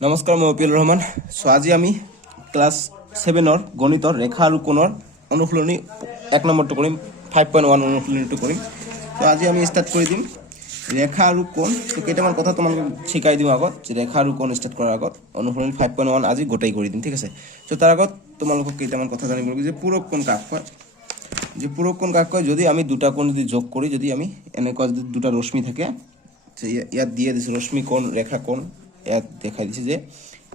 নমস্কাৰ, মই অপিল ৰহমান। আজি আমি ক্লাছ 7-ৰ গণিতৰ ৰেখা আৰু কোণৰ অনুশীলনী 1 নম্বৰটো কৰিম, 5.1 অনুশীলনীটো কৰিম। তো আজি আমি ষ্টাৰ্ট কৰি দিম ৰেখা আৰু কোণ। তো কেইটামান কথা তোমালোকক শিকাই দিম আগত, যে ৰেখা আৰু কোণ ষ্টাৰ্ট কৰাৰ আগত অনুশীলনী 5.1 আজি গোটেই কৰি দিম, ঠিক আছে। তো তাৰ আগত তোমালোকক কেইটামান কথা জানিব লাগিব যে পূৰক কোণ কাক কয়। যে পূৰক কোণ কাক কয়, যদি আমি দুটা কোণ যদি যোগ কৰি, যদি আমি এনেকুৱা যদি দুটা ৰশ্মি থাকে, ইয়াত দিয়ে দিছোঁ ৰশ্মি কোণ, ৰেখা কোণ, ইয়াত দেখাই দিছে যে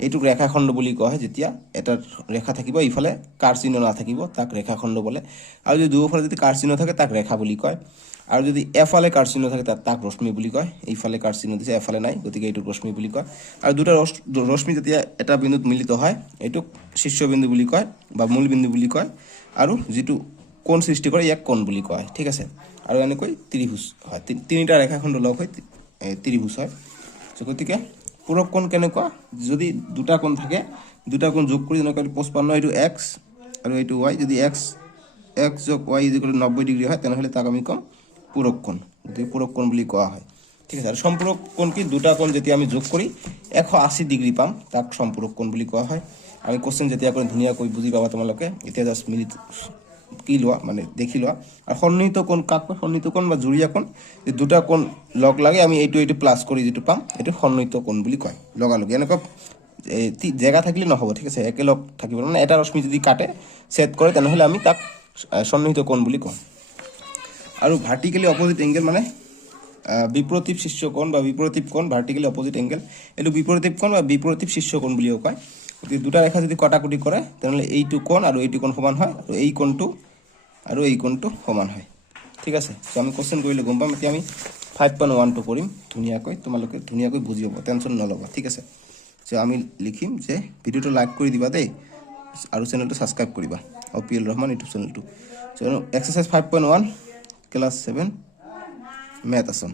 এইটোক ৰেখাখণ্ড বুলি কোৱা হয়। যেতিয়া এটা ৰেখা থাকিব, ইফালে কাৰ চিহ্ন নাথাকিব, তাক ৰেখাখণ্ড বোলে। আৰু যদি দুয়োফালে যদি কাৰ চিহ্ন থাকে, তাক ৰেখা বুলি কয়। আৰু যদি এফালে কাৰ চিহ্ন থাকে, তাক ৰশ্মি বুলি কয়। এইফালে কাৰ চিহ্ন দিছে, এফালে নাই, গতিকে এইটোক ৰশ্মি বুলি কয়। আৰু দুটা ৰশ্মি যেতিয়া এটা বিন্দুত মিলিত হয়, এইটোক শীৰ্ষবিন্দু বুলি কয় বা মূল বিন্দু বুলি কয়। আৰু যিটো কোণ সৃষ্টি কৰে, ইয়াক কোণ বুলি কয়, ঠিক আছে। আৰু এনেকৈ ত্ৰিভুজ হয়, তিনিটা ৰেখাখণ্ড লগ হৈ ত্ৰিভুজ হয়। গতিকে পূৰক কোণ কেনেকুৱা, যদি দুটা কোণ থাকে, দুটা কোণ যোগ কৰি যেনেকৈ 55, এইটো এক্স আৰু এইটো ৱাই, যদি এক্স যোগ ৱাই = 90 ডিগ্ৰী হয়, তেনেহ'লে তাক আমি ক'ম পূৰক কোণ, গতিকে পূৰক কোণ বুলি কোৱা হয়, ঠিক আছে। আৰু সম্পূৰক কোণ কি, দুটা কোণ যেতিয়া আমি যোগ কৰি 180 ডিগ্ৰী পাম, তাক সম্পূৰক কোণ বুলি কোৱা হয়। আৰু কোৱেশ্চন যেতিয়া কৰি ধুনীয়াকৈ বুজি পাবা তোমালোকে, এতিয়া জাষ্ট মিনিট কি লোৱা, মানে দেখি লোৱা। আৰু সন্নিহিত কোণ কাক কয়, সন্নিহিত কোণ বা জুৰীয়া কোণ, যে দুটা কোণ লগ লাগে, আমি এইটো প্লাছ কৰি যিটো পাম, এইটো সন্নিহিত কোণ বুলি কয়। লগালগি এনেকুৱা জেগা থাকিলে নহ'ব, ঠিক আছে, একেলগ থাকিব, মানে এটা ৰশ্মি যদি কাটে, ছেদ কৰে, তেনেহ'লে আমি তাক সন্নিহিত কোণ বুলি কওঁ। আৰু ভাৰ্টিকেলি অপজিট এংগেল, মানে বিপৰীত শীৰ্ষ কোণ বা বিপৰীত কোণ, ভাৰ্টিকেলি অপজিট এংগেল, এইটো বিপৰীত কোণ বা বিপৰীত শীৰ্ষ কোণ বুলিও কয়। গতিকে দুটা ৰেখা যদি কটাকটি কৰে, তেনেহ'লে এইটো কোণ আৰু এইটো কোণ সমান হয়, আৰু এই কোণটো আৰু এই কোণটো সমান হয়, ঠিক আছে। তো আমি কোৱেশ্চন কৰিলে গম পাম। এতিয়া আমি 5.1টো কৰিম ধুনীয়াকৈ, তোমালোকে ধুনীয়াকৈ বুজি পাব, টেনশ্যন নল'বা, ঠিক আছে। তো আমি লিখিম যে ভিডিঅ'টো লাইক কৰি দিবা দেই, আৰু চেনেলটো ছাবস্ক্ৰাইব কৰিবা, অপিল ৰহমান ইউটিউব চেনেলটো। So' exercise 5.1 class 7 math Assam,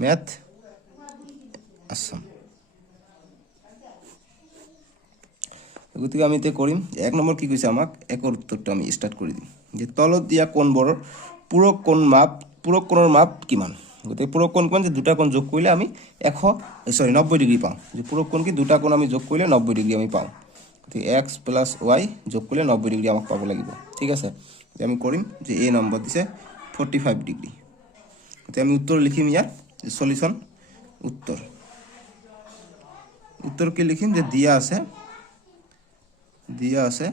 math Assam. গতিকে আমি এতিয়া কৰিম 1 নম্বৰ। কি কৈছে আমাক, একৰ উত্তৰটো আমি ষ্টাৰ্ট কৰি দিম, যে তলত দিয়া কোণবোৰৰ পূৰক কোণৰ মাপ কিমান। গতিকে পূৰক কোণ কিমান, যে দুটা কোণ যোগ কৰিলে আমি 90 ডিগ্ৰী পাওঁ। যে পূৰক কোণ কি, দুটা কোণ আমি যোগ কৰিলে 90 ডিগ্ৰী আমি পাওঁ। গতিকে এক্স প্লাছ ৱাই যোগ কৰিলে 90 ডিগ্ৰী আমাক পাব লাগিব, ঠিক আছে। আমি কৰিম যে এই নম্বৰ দিছে 45 ডিগ্ৰী। গতিকে আমি উত্তৰ লিখিম ইয়াত, সলিউশ্যন উত্তৰ কি লিখিম, যে দিয়া আছে,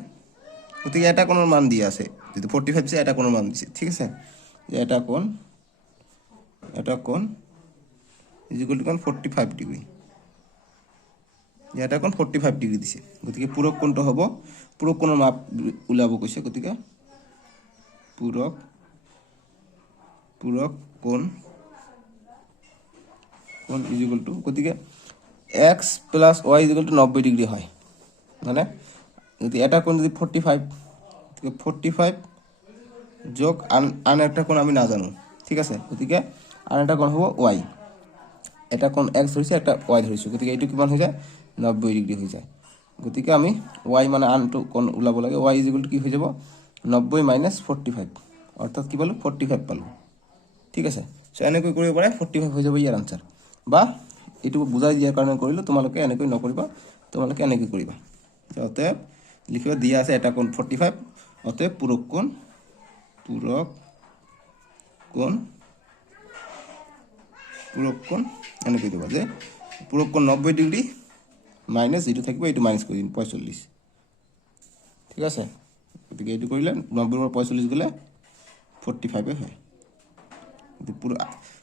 গতিকে এটা কোণৰ মান দিয়া আছে, যদি 45 দিছে, এটা কোণৰ মান দিছে, ঠিক আছে। যে এটা কোণ = 45 ডিগ্ৰী, এটা কোণ 45 ডিগ্ৰী দিছে। গতিকে পূৰক কোণটো হ'ব, পূৰক কোণৰ মাপ ওলাব কৈছে, গতিকে পূৰক কোণ = গতিকে এক্স প্লাছ ৱাই = 90 ডিগ্ৰী হয়, মানে যদি এটা কোণ যদি 45 যোগ আন একটা কোণ আমি নাজানো, ঠিক আছে। গতিকে আন এটা কোণ হ'ব ৱাই, এটা কোণ এক্স ধৰিছে, একটা ৱাই ধৰিছোঁ, গতিকে এইটো কিমান হৈ যায়, 90 ডিগ্ৰী হৈ যায়। গতিকে আমি ৱাই মানে আনটো কোণ ওলাব লাগে, ৱাই = কি হৈ যাব, 90 - 45, অৰ্থাৎ কি পালোঁ, 45 পালোঁ, ঠিক আছে। চ' এনেকৈ কৰিব পাৰে, 45 হৈ যাব ইয়াৰ আনচাৰ। বা এইটো বুজাই দিয়াৰ কাৰণে কৰিলোঁ, তোমালোকে এনেকৈ নকৰিবা, তোমালোকে এনেকৈ কৰিবা। অতএব লিখিবা, দিয়া আছে এটা কোণ 45, অতএব পূৰক কোণ এনেকৈ দিবা, যে পূৰক কোণ 90 ডিগ্ৰী মাইনাছ যিটো থাকিব, এইটো মাইনাছ কৰি দিম 45, ঠিক আছে। গতিকে এইটো কৰিলে 90 ৰ 45 গ'লে 45 হয়।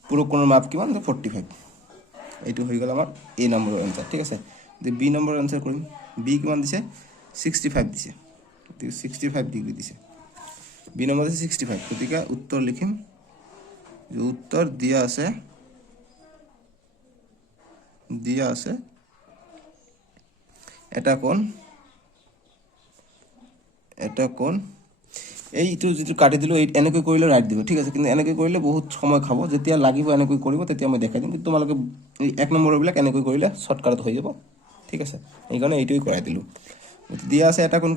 পূৰক কোণৰ মাপ কিমান, 45। এইটো হৈ গ'ল আমাৰ এ নম্বৰৰ এনচাৰ, ঠিক আছে। এতিয়া বি নম্বৰৰ এনচাৰ কৰিম। বি কিমান দিছে, 65 দিছে, গতিকে 65 ডিগ্ৰী দিছে। বি নম্বৰ দিছে 65, গতিকে উত্তৰ লিখিম, যে উত্তৰ দিয়া আছে এটা কোণ, এইটো যিটো কাটি দিলোঁ, এনেকৈ কৰিলে ৰাইট দিব, ঠিক আছে। কিন্তু এনেকৈ কৰিলে বহুত সময় খাব, যেতিয়া লাগিব এনেকৈ কৰিব, তেতিয়া মই দেখাই দিম। কিন্তু তোমালোকে এই 1 নম্বৰবিলাক এনেকৈ কৰিলে শ্বৰ্টকাটত হৈ যাব, ঠিক আছে। সেইকাৰণে এইটোৱে কৰাই দিলোঁ। দিয়া আছে এটা কোণ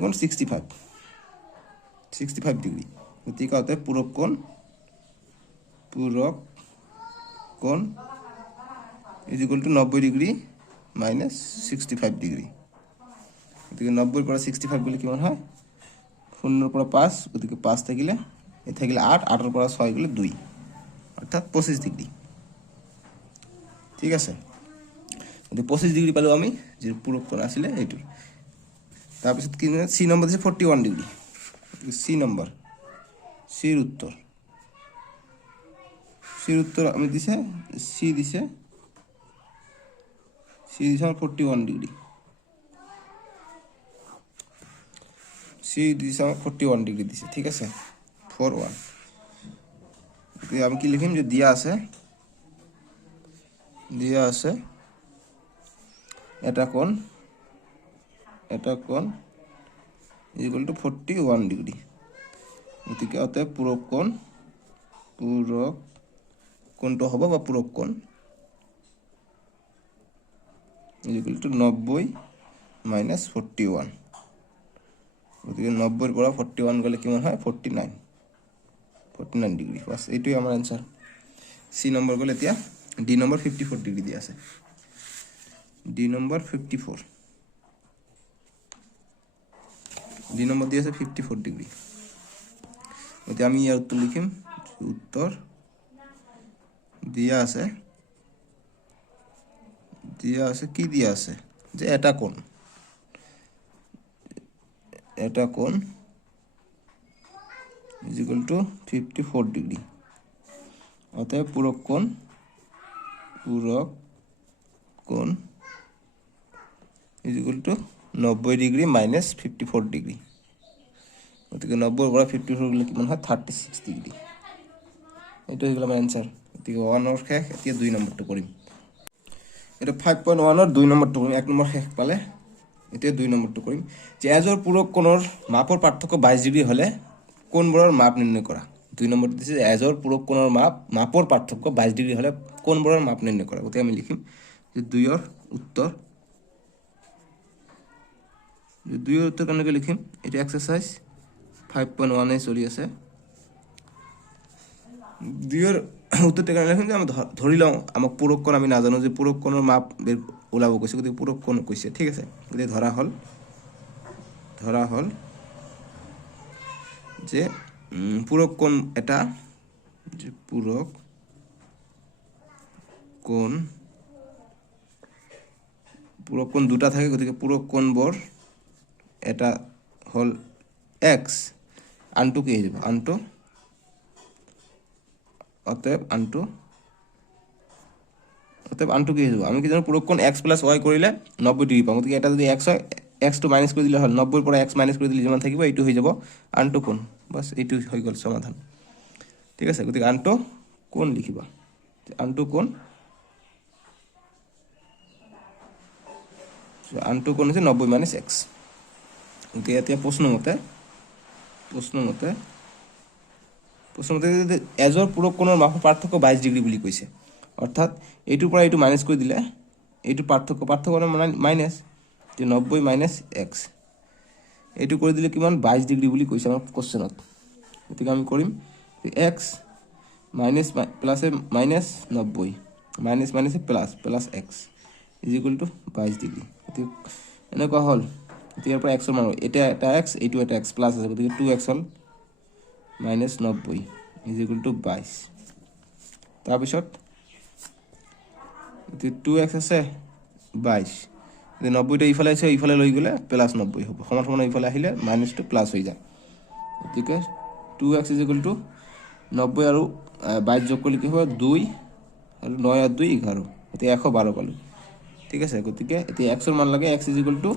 65 ডিগ্ৰী, গতিকে অতএব পূৰক কোণ = 90 ডিগ্ৰী মাইনাস 65 ডিগ্ৰি। গতিকে 90 পৰা 65 গ'লে কিমান হয় 0 পৰা 5 গতিকে 5 থাকিলে এ থাকিলে 8 8 পৰা 6 গ'লে 2 অৰ্থাৎ 25 ডিগ্ৰি। ঠিক আছে, গতিকে 25 ডিগ্ৰি পালো আমি যে পূৰক কোণ আছিলে এইটো। তাৰপিছত কি সি নম্বৰ দিছে 41 ডিগ্ৰি। সি নম্বৰ সির উত্তর আমি দিছে সি দিছে 41 ডিগ্রি। সি দিছে 41 ডিগ্রি দিছে। ঠিক আছে 41। আমি কি লিখিম যে দিয়া আছে এটা কোণ ইকুয়াল টু 41 ডিগ্রি। গতিকে অতএব পূরক কোণটো হ'ব বা পূরক কোণ ইকুয়াল টু 90 মাইনাস 41। গতিকে 90 পৰা 41 গ'লে কিমান হয় 49 ডিগ্ৰি। বাস এইটোই আমাৰ এনসাৰ। সি নম্বৰ গ'লে এতিয়া ডি নম্বৰ 54 ডিগ্ৰি দিয়া আছে। ডি নম্বৰ 54 দিয়ে আছে 54 ডিগ্ৰি। এতিয়া আমি ইয়াৰ উত্তৰ লিখিম। উত্তৰ দিয়া আছে কি দিয়া আছে যে এটা কোণ ইজ ইকুয়াল টু 54 ডিগ্রি। অতএব পূরক কোণ is equal two 90 degree minus 54 degree. গতিকে 90 পৰা 54 গ'লে কিমান হয় 36 ডিগ্ৰি। এইটো হৈ গ'ল আমাৰ এনসাৰ। গতিকে 1 শেষ। এতিয়া 2 নম্বৰটো কৰিম। এটা 5.1 2 নম্বৰটো কৰিম। 1 নম্বৰ শেষ পালে এতিয়া 2 নম্বৰটো কৰিম যে এজৰ পূৰক কোণৰ মাপৰ পাৰ্থক্য 22 ডিগ্ৰি হলে কোণবোৰৰ মাপ নিৰ্ণয় কৰা। 2 নম্বৰটো দিছে এজৰ পূৰক কোণৰ মাপৰ পাৰ্থক্য 22 ডিগ্ৰি হলে কোণবোৰৰ মাপ নিৰ্ণয় কৰা। গতিকে আমি লিখিম যে 2ৰ উত্তৰ কেনেকৈ লিখিম। এটা এক্সাৰসাইজ 5.1 চলি আছে। 2ৰ উত্তৰটো কেনেকৈ লিখিম যে আমি ধৰি লওঁ আমাক পূৰক কোণ আমি নাজানো যে পূৰক কোণৰ মাপ ওলাব কৈছে। গতিকে পূৰক কোণ কৈছে। ঠিক আছে, গতিকে ধৰা হ'ল যে পূৰক কোণ এটা যে পূৰক কোণ দুটা থাকে। গতিকে পূৰক কোণবোৰ এটা হ'ল এক্স আনটো কি হৈ যাব অতএব আনটো কি হৈ যাব আমি কি জানো পূৰক কোণ এক্স প্লাছ ৱাই কৰিলে 90 ডিগ্ৰি পাম। গতিকে এটা যদি এক্স হয় এক্সটো মাইনাছ কৰি দিলে হ'ল 90 পৰা এক্স মাইনাছ কৰি দিলে যিমান থাকিব এইটো হৈ যাব আনটো কোণ। বাছ এইটো হৈ গ'ল সমাধান। ঠিক আছে, গতিকে আনটো কোণ লিখিবা। আনটো কোণ হৈছে 90 মাইনাছ এক্স। গতিকে এতিয়া প্ৰশ্নমতে এজৰ পূৰক কোণৰ মাপৰ পাৰ্থক্য 22 ডিগ্ৰি বুলি কৈছে। অৰ্থাৎ এইটোৰ পৰা এইটো মাইনাছ কৰি দিলে এইটো পাৰ্থক্য মাইনাছ 90 মাইনাছ এক্স এইটো কৰি দিলে কিমান 22 ডিগ্ৰি বুলি কৈছে আমাৰ কোৱেশ্চনত। গতিকে আমি কৰিম এক্স মাইনাছ প্লাছে মাইনাছ 90 মাইনাছ মাইনাছে plus x is equal to 22 degree. গতিকে এনেকুৱা হ'ল ইয়াৰ পৰা এক্সৰ মান এতিয়া এটা এক্স এইটো এটা এক্স প্লাছ আছে। গতিকে 2x হ'ল মাইনাছ 90 ইজ ইকুয়াল টু 22। তাৰপিছত 2x আছে 22 90টা ইফালে আছে ইফালে লৈ গ'লে প্লাছ 90 হ'ব। সমান ইফালে আহিলে মাইনাছটো প্লাছ হৈ যায়। গতিকে 2x ইজ ইকুয়াল টু 90 আৰু 22 যোগ কৰিলে কি হ'ব 2 আৰু 9 আৰু 2 11 এতিয়া 112 পালোঁ। ঠিক আছে, গতিকে এতিয়া এক্সৰ মান লাগে এক্স ইজ ইকুয়াল টু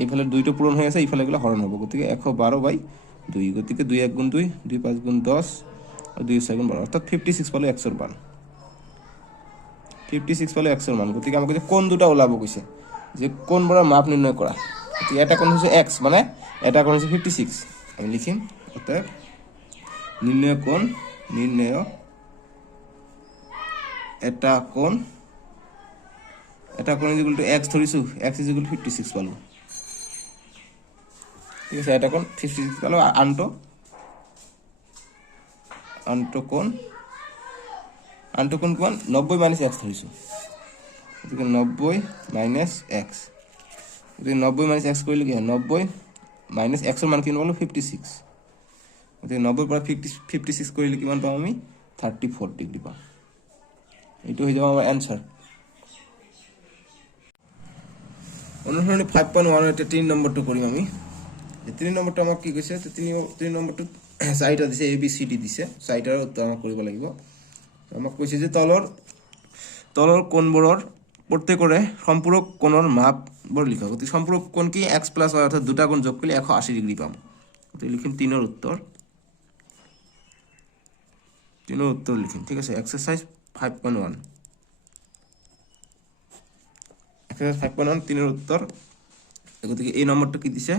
এইফালে 2টো পূৰণ হৈ আছে ইফালে গ'লে হৰণ হ'ব। গতিকে 112/2 গতিকে 2 1 গুণ 2 2 5 গুণ 10 আৰু 2 6 গুণ 12 অৰ্থাৎ 56 পালোঁ এক্সৰ মান। 56 পালোঁ এক্সৰ মান। গতিকে আমাক যে কোণ দুটা ওলাব কৈছে যে কোণবোৰৰ মাপ নিৰ্ণয় কৰা। গতিকে এটা কোণ হৈছে এক্স মানে এটা কোণ হৈছে 56। আমি লিখিম অতএব নিৰ্ণয় এটা কোণ ইজ ইকুয়াল টু এক্স ধৰিছোঁ এক্স ইজ ইকুয়াল টু 56 পালোঁ। ঠিক আছে, এটা কোণ 56 পালোঁ। আনটো কোণ কিমান 90 মাইনাছ এক্স ধৰিছোঁ গতিকে 90 মাইনাস এক্স, গতিকে 90 মাইনাস এক্স কৰিলে কি হয় 90 মাইনাস এক্সৰ মান কিমান পালোঁ 56, গতিকে 90 পৰা 56 কৰিলে কিমান পাম আমি 34 ডিগ্ৰী পাম। এইটো হৈ যাব আমাৰ এনচাৰ। অনুসৰণি 5.1 এতিয়া 3 নম্বৰটো কৰিম আমি। 3 নম্বৰটো আমাক কি কৈছে, 3 নম্বৰটোত 4টা দিছে, এ বি চি ডি দিছে, 4টাৰ উত্তৰ আমাক কৰিব লাগিব। আমাক কৈছে যে তলৰ কোণবোৰৰ প্ৰত্যেকৰে সম্পূৰক কোণৰ মাপবোৰ লিখা। গতিকে সম্পূৰক কোণ কি এক্স প্লাছ ওৱাই, অৰ্থাৎ দুটা কোণ যোগ কৰিলে 180 ডিগ্ৰী পাম। গতিকে লিখিম 3ৰ উত্তৰ লিখিম, ঠিক আছে। এক্সাৰচাইজ 5.1, এক্সাৰচাইজ 5.1 3ৰ উত্তৰ। গতিকে এই নম্বৰটো কি দিছে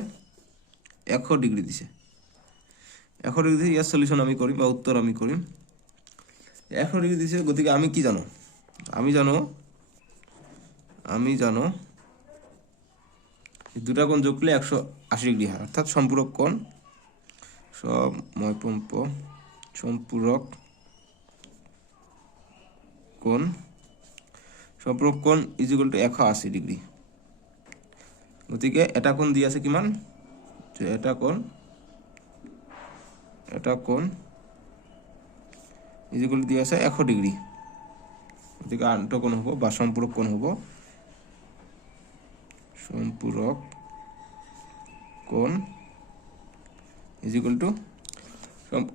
100 ডিগ্ৰী দিছে, 100 ডিগ্ৰী দিছে। ইয়াৰ সলিউশন আমি কৰিম বা উত্তৰ আমি কৰিম। 100 ডিগ্ৰী দিছে, গতিকে আমি কি জানো, আমি জানো দুটা কোণ যোগ করলে 180 ডিগ্রি হয়, অর্থাৎ সম্পূরক কোণ সম্পূরক কোণ ইজ ইকুয়াল টু 180 ডিগ্রি। গতিকে এটা কোণ দিয়ে আছে কিমান, এটা কোণ ইজ ইকুয়াল টু দিয়ে আছে 100 ডিগ্রি। গতিকে আন্তঃকোণ হ'ব বা সম্পূরক কোণ হ'ব ইজ ইকুয়াল টু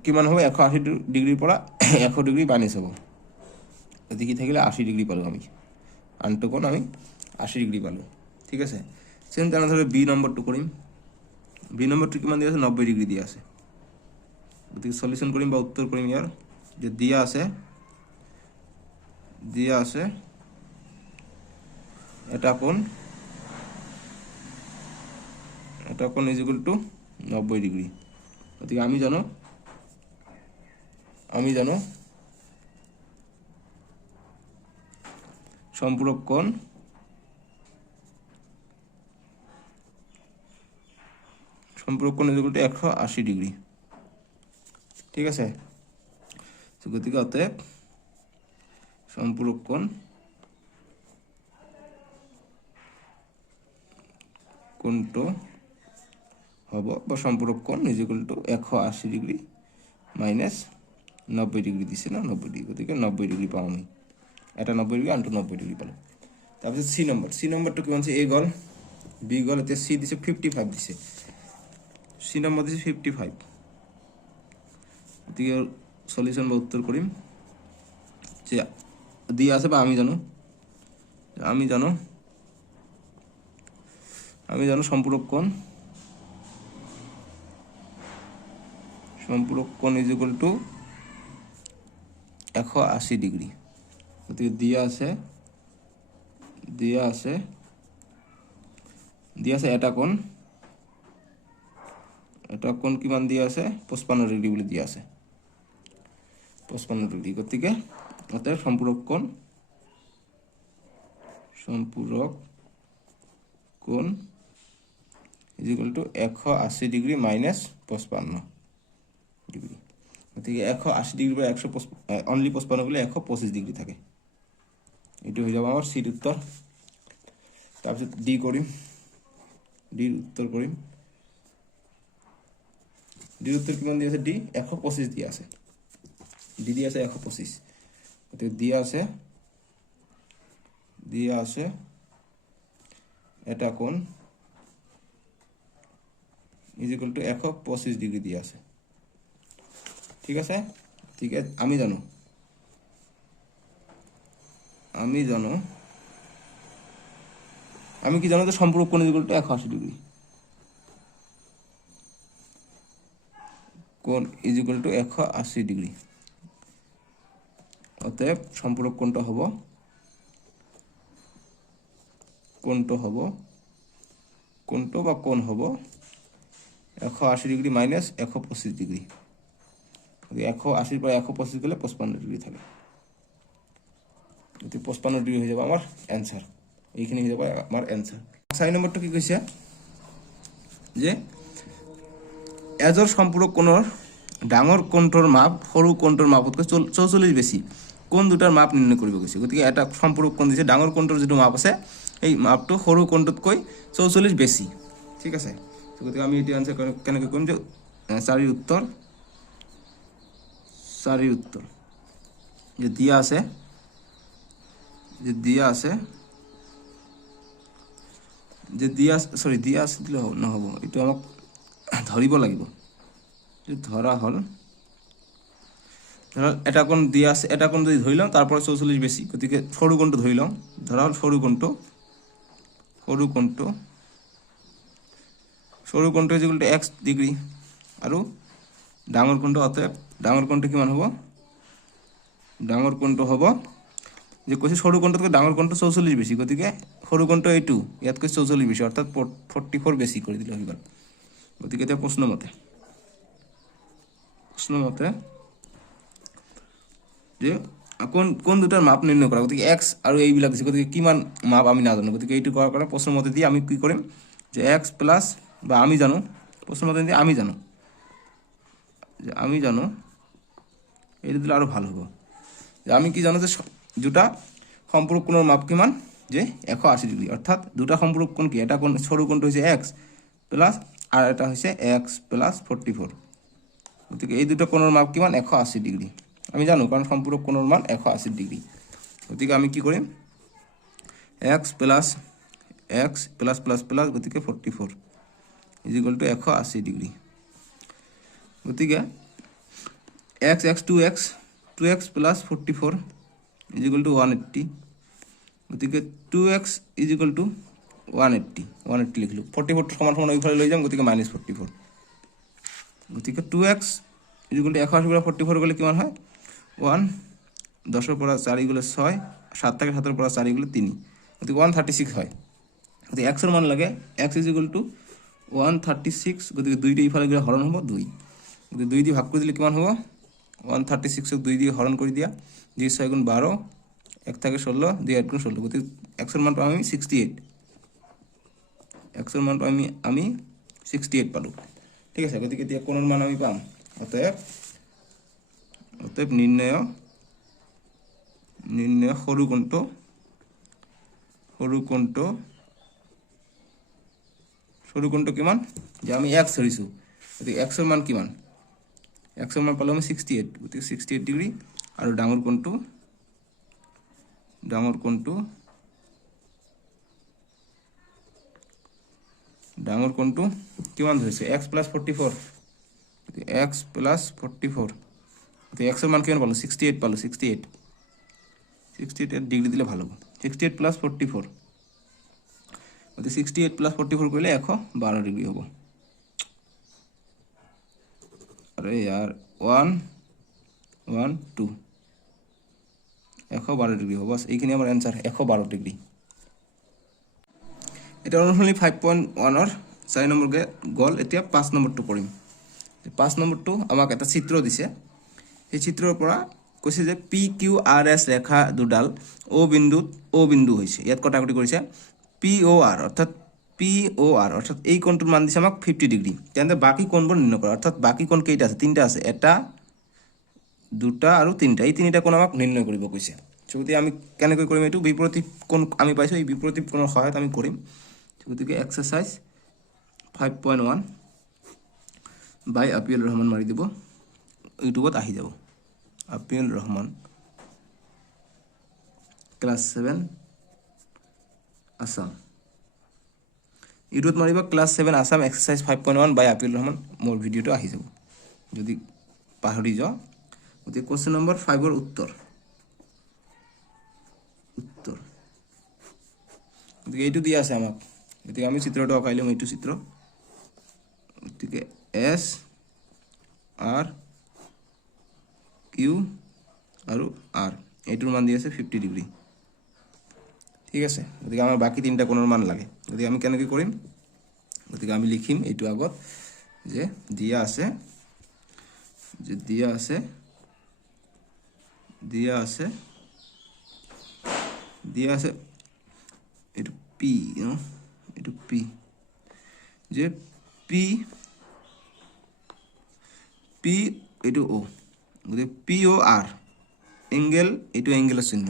কিমান হ'ব 180 ডিগ্ৰিৰ পৰা 100 ডিগ্রি মাইনাস হ'ব। গতিকে কি থাকিলে 80 ডিগ্রি পালোঁ আমি, আন্তঃকোণ আমি 80 ডিগ্রি পালোঁ, ঠিক আছে। সেম তেনেদৰে বি নম্বৰটো কৰিম। বি নম্বৰটো কিমান দিয়া আছে 90 ডিগ্ৰি দিয়া আছে। গতিকে সলিউশন কৰিম বা উত্তৰ কৰিম ইয়াৰ, যে দিয়া আছে এটা কোণ ইজ ইকুয়াল টু 90 ডিগ্রি। গতিকে আমি জানো সম্পূরক কোণ ইজ ইকুয়াল টু 180 ডিগ্রি, ঠিক আছে। গতিকে অতএব সম্পূরক কোণটো হ'ব বা সম্পূরক কোণ is equal two 180 degree minus 90 degree দিছে না 90 ডিগ্রি, গতিকে 90 ডিগ্রি পাওঁ আমি। এটা 90 ডিগ্রি আনটো 90 ডিগ্রি পালোঁ। তাৰপিছত চি নম্বৰটো কিমান আছে, এ গ'ল, বি গ'ল, এতিয়া চি দিছে 55 দিছে, চি নম্বৰ দিছে 55। গতিকে সলিউশন বা উত্তৰ কৰিম, যে দিয়া আছে বা আমি জানো সম্পূরক কোণ ইজ ইকুয়াল টু 180 ডিগ্রি। গতিকে দিয়া আছে এটা কোণ কিমান দিয়া আছে 55 ডিগ্রি বুলি দিয়া আছে, 55 ডিগ্রি। গতিকে অতএব সম্পূরক কোণ is equal two 180 degree minus 55 degree. গতিকে 180 ডিগ্রি বা 155 অনলি 55 গ'লে 125 ডিগ্রি থাকে। এইটো হৈ যাব আমাৰ চিৰ উত্তৰ। তাৰপিছত ডি কৰিম, ডিৰ উত্তৰ কৰিম। ডিৰ উত্তৰ কিমান দিয়া আছে, ডি 125 দিয়া আছে, ডি দিয়া আছে 125। গতিকে দিয়া আছে এটা কোণ ইজ ইকুয়াল টু 125 ডিগ্রি দিয়া আছে, ঠিক আছে। ঠিক আছে, আমি জানো কি জানো যে সম্পূরক কোণ ইজ ইকুয়াল টু 180 ডিগ্রি, কোণ ইজ ইকুয়াল টু 180 ডিগ্রি। অতএব সম্পূরক কোণটো হ'ব 180 ডিগ্রি মাইনাস 125 ডিগ্রি। 180 পৰা 125 গ'লে 55 ডিগ্ৰি থাকে। গতিকে 55 ডিগ্ৰি হৈ যাব আমাৰ এনসাৰ, এইখিনি হৈ যাব আমাৰ এনসাৰ। 4 নম্বৰটো কি কৈছে, যে এজৰ সম্পূৰক কোণৰ ডাঙৰ কোণটোৰ মাপ সৰু কোণটোৰ মাপতকৈ 44 বেছি, কোন দুটাৰ মাপ নিৰ্ণয় কৰিব গৈছে গতিকে এটা সম্পূৰক কোণ দিছে ডাঙৰ কোণটোৰ যিটো মাপ আছে এই মাপটো সৰু কোণটোতকৈ 44 বেছি ঠিক আছে গতিকে আমি এইটো আনসাৰ কেনেকৈ কৰিম যে 4 উত্তৰ যে দিয়া আছে সৰি দিয়া আছে দিলে নহ'ব এইটো আমাক ধৰিব লাগিব যে ধৰা হ'ল ধৰা এটা কোণ দিয়া আছে এটা কোণ যদি ধৰি লওঁ তাৰ পৰা 44 বেছি গতিকে সৰু কোণটো ধৰি লওঁ ধৰা হ'ল সৰু কোণটো x ডিগ্ৰী আৰু ডাঙৰ কোণটো অতএব ডাঙৰ কোণটো কিমান হ'ব ডাঙৰ কোণটো হ'ব যে কৈছে সৰু কোণটোতকৈ ডাঙৰ কোণটো 44 বেছি গতিকে সৰু কোণটো এইটো ইয়াতকৈ 44 বেছি অৰ্থাৎ 44 বেছি কৰি দিলে হৈ গ'ল গতিকে এতিয়া প্ৰশ্ন মতে যে কোন দুটাৰ মাপ নিৰ্ণয় কৰা গতিকে x আৰু এইবিলাক দিছে গতিকে কিমান মাপ আমি নাজানো গতিকে এইটো কৰাৰ কাৰণে প্ৰশ্ন মতে দি আমি কি কৰিম যে x প্লাস বা আমি জানো প্ৰশ্ন মতে দি আমি জানো এইটো দিলে আৰু ভাল হ'ব যে আমি কি জানো যে দুটা সম্পূৰক কোণৰ মাপ কিমান যে 180 ডিগ্ৰী অৰ্থাৎ দুটা সম্পূৰক কোণ কি এটা কোণ সৰু কোণটো হৈছে x প্লাস আৰ এটা হৈছে x প্লাস 44 গতিকে এই দুটো কোণৰ মাপ কিমান 180 ডিগ্ৰী আমি জানো কাৰণ সম্পূৰক কোণৰ মান 180 ডিগ্ৰী গতিকে আমি কি কৰিম x প্লাস গতিকে 44 is equal to 180 ডিগ্ৰী গতিকে x 2x plus 44 is equal to 180 গতিকে 2x is equal to 180 লিখলো 44 সমান সমান ওইফালে লৈ যাম গতিকে -44 গতিকে 2x is equal to 180 পৰা 44 গলে কিমান হয় 1 10 পৰা 4 গলে 6 7 থেকে 7 পৰা 4 গলে 3 গতিকে 136 হয় গতিকে x এর মান লাগে x is equal to 136 গতিকে 2 টি ইফালে গলে হরণ হ'ব 2 গতিকে 2 দি ভাগ কৰি দিলে কিমান হ'ব 136 ক 2 দিয়ে হৰণ কৰি দিয়া 2 6 গুণ 12 1 থাকে 16 2 8 গুণ 16 গতিকে x এর মান পাম আমি 68 x এর মান পাম আমি 68 পালো ঠিক আছে গতিকে এতিয়া কোণৰ মান আমি পাম অতএব নিৰ্ণয় সৰু কোণটো কিমান যে আমি x ধৰিছো গতিকে x এৰ মান কিমান x এৰ মান পালো আমি 68 গতিকে 68 ডিগ্ৰী আৰু ডাঙৰ কোণটো কিমান ধৰিছে x + 44 গতিকে x + 44 গতিকে x এৰ মান কিমান পালো 68 পালো 68 ডিগ্ৰী দিলে ভালো 68 + 44 গতিকে 68 + 44 কৰিলে 112 ডিগ্ৰী হ'ব আৰে यार 1 1 2 112 ডিগ্ৰী হ'ব বাস এইখিনি আমাৰ आंसर 112 ডিগ্ৰী এটা অনুশীলনী 5.1 ৰ 4 নম্বৰ গল এতিয়া 5 নম্বৰটো কৰিম 5 নম্বৰটো আমাক এটা চিত্ৰ দিছে এই চিত্ৰৰ পৰা কৈছে যে PQRS ৰেখা দুডাল O বিন্দু হৈছে ইয়াত কটাকটি কৰিছে POR অৰ্থাৎ এই কোণটোৰ মান দিছে আমাক 50 ডিগ্ৰী তেন্তে বাকি কোণবোৰ নিৰ্ণয় কৰা অৰ্থাৎ বাকি কোণ কেইটা আছে তিনটা আছে এটা দুটা আৰু তিনটা এই তিনিটা কোণ আমাক নিৰ্ণয় কৰিব কৈছে যদি আমি কেনেকৈ কৰিম এইটো বিপৰীত কোণ আমি পাইছো এই বিপৰীত কোণৰ সহায়ত আমি কৰিম গতিকে এক্সাৰসাইজ 5.1 বাই আপিল ৰহমান মাৰি দিব ইউটিউবত আহি যাব আপিল ৰহমান ক্লাস 7 আসাম ইউটিউবত মাৰিবা ক্লাস 7 আসাম এক্সাৰসাইজ 5.1 বাই আপিল ৰহমান মোৰ ভিডিওটো আহি যাব যদি পাহৰি যাও গতিকে কোশ্চেন নম্বৰ 5 ৰ উত্তৰ গতিকে এইটো দিয়া আছে আমাক গতিকে আমি চিত্ৰটো আঁকাই লম এইটো চিত্ৰ গতিকে S R Q আৰু R এইটোৰ মান দি আছে 50 ডিগ্ৰী ঠিক আছে গতিকে আমাৰ বাকি তিনটা কোণৰ মান লাগে গতিকে আমি কেনেকৈ কৰিম গতিকে আমি লিখিম এইটো আগত যে দিয়া আছে এইটো P এইটো P যে P এইটো O গতিকে POR এংগেল এইটো এংগেলৰ চিহ্ন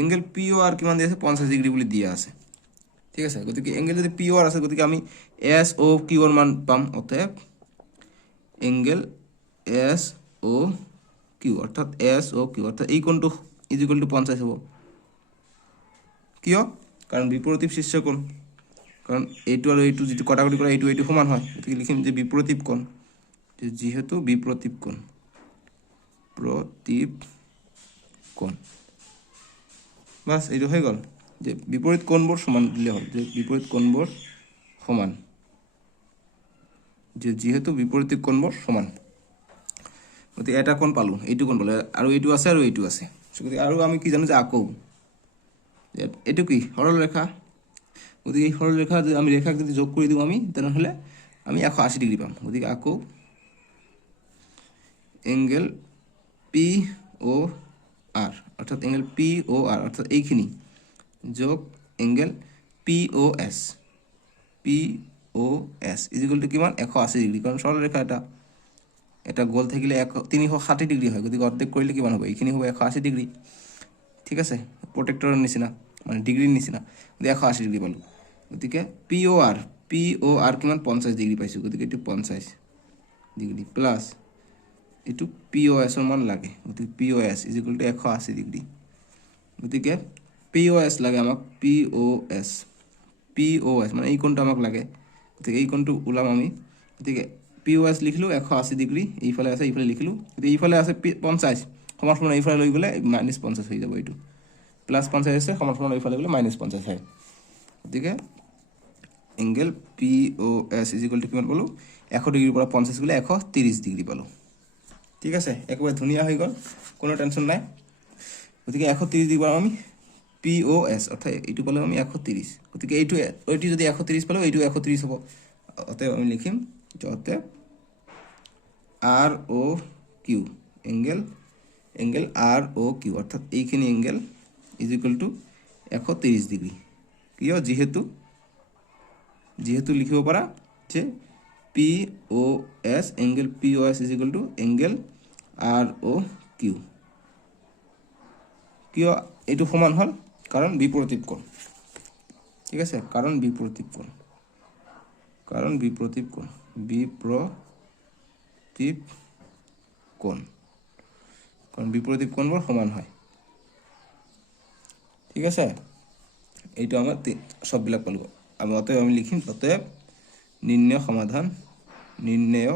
এংগেল পি অ' আৰ কিমান দিয়া আছে 50 ডিগ্ৰী বুলি দিয়া আছে ঠিক আছে গতিকে এংগেল যদি পি অ' আৰ আছে গতিকে আমি এছ অ' কিউৰ মান পাম অতএব এংগেল এছ অ' কিউ অৰ্থাৎ এছ অ' কিউ অৰ্থাৎ এই কোণটো ইজ ইকুৱেল টু 50 হ'ব কিয় কাৰণ বিপৰীত শীৰ্ষ কোণ কাৰণ এইটো আৰু এইটো যিটো কটাকটি কৰা এইটো সমান হয় গতিকে লিখিম যে বিপৰীত কোণ যিহেতু বিপৰীত কোণ বাস এইটো হৈ গ'ল যে বিপৰীত কোণবোৰ সমান দিলে হ'ল যে বিপৰীত কোণবোৰ সমান যে যেহেতু বিপৰীত কোণবোৰ সমান গতিকে এটা কোণ পালোঁ এইটো কোণ পালোঁ আৰু এইটো আছে গতিকে আৰু আমি কি জানো যে আকৌ এইটো কি সৰল ৰেখা গতিকে এই সৰল ৰেখা যদি আমি ৰেখাক যদি যোগ কৰি দিওঁ আমি তেনেহ'লে আমি 180 ডিগ্ৰী পাম গতিকে আকৌ এংগেল পি অ' আৰ অৰ্থাৎ এংগেল পি অ' আৰ অৰ্থাৎ এইখিনি যোগ angle P O' S is equal two কিমান 180 ডিগ্ৰী কাৰণ সৰল ৰেখা এটা গোল থাকিলে 360 ডিগ্ৰী হয় গতিকে অৰ্ধেক কৰিলে কিমান হ'ব এইখিনি হ'ব 180 ডিগ্ৰী ঠিক আছে প্ৰটেক্টৰৰ নিচিনা মানে ডিগ্ৰীৰ নিচিনা গতিকে 180 ডিগ্ৰী পালোঁ গতিকে পি অ' আৰ কিমান 50 ডিগ্ৰী পাইছোঁ গতিকে এইটো 50 ডিগ্ৰী প্লাছ এইটো পি অ' এছৰ মান লাগে গতিকে P O' S is equal two 180 degree গতিকে পি অ' এছ লাগে আমাক পি অ' এছ মানে এই কোণটো আমাক লাগে গতিকে এই কোণটো ওলাম আমি গতিকে পি অ' এছ লিখিলোঁ 180 ডিগ্ৰী এইফালে আছে এইফালে লিখিলোঁ গতিকে এইফালে আছে 50 সমান এইফালে লৈ গ'লে -50 হৈ যাব এইটো +50 আছে সমান এইফালে গ'লে -50 হয় গতিকে angle P O' S is equal two কিমান পালোঁ 100 ডিগ্ৰীৰ পৰা 50 গ'লে 130 ডিগ্ৰী পালোঁ ঠিক আছে একেবাৰে ধুনীয়া হৈ গ'ল কোনো টেনশ্যন নাই গতিকে 130 ডিগ্ৰী পাম আমি পি অ' এছ অৰ্থাৎ এইটো পালোঁ আমি 130 গতিকে এইটো যদি 130 পালোঁ এইটো 130 হ'ব অতএব আমি লিখিম অতএব R O' Q angle R O' Q অৰ্থাৎ এইখিনি angle is equal to 130 degree কিয় যিহেতু লিখিব পাৰা যে P O' S angle P O' S is equal to angle R O' Q কিয় এইটো সমান হ'ল কাৰণ বিপৰীত কোণ ঠিক আছে কাৰণ বিপৰীত কোণবোৰ সমান হয় ঠিক আছে এইটো আমাৰ সববিলাক পালোঁ অতএব আমি লিখিম অতএব নিৰ্ণয় সমাধান নিৰ্ণয়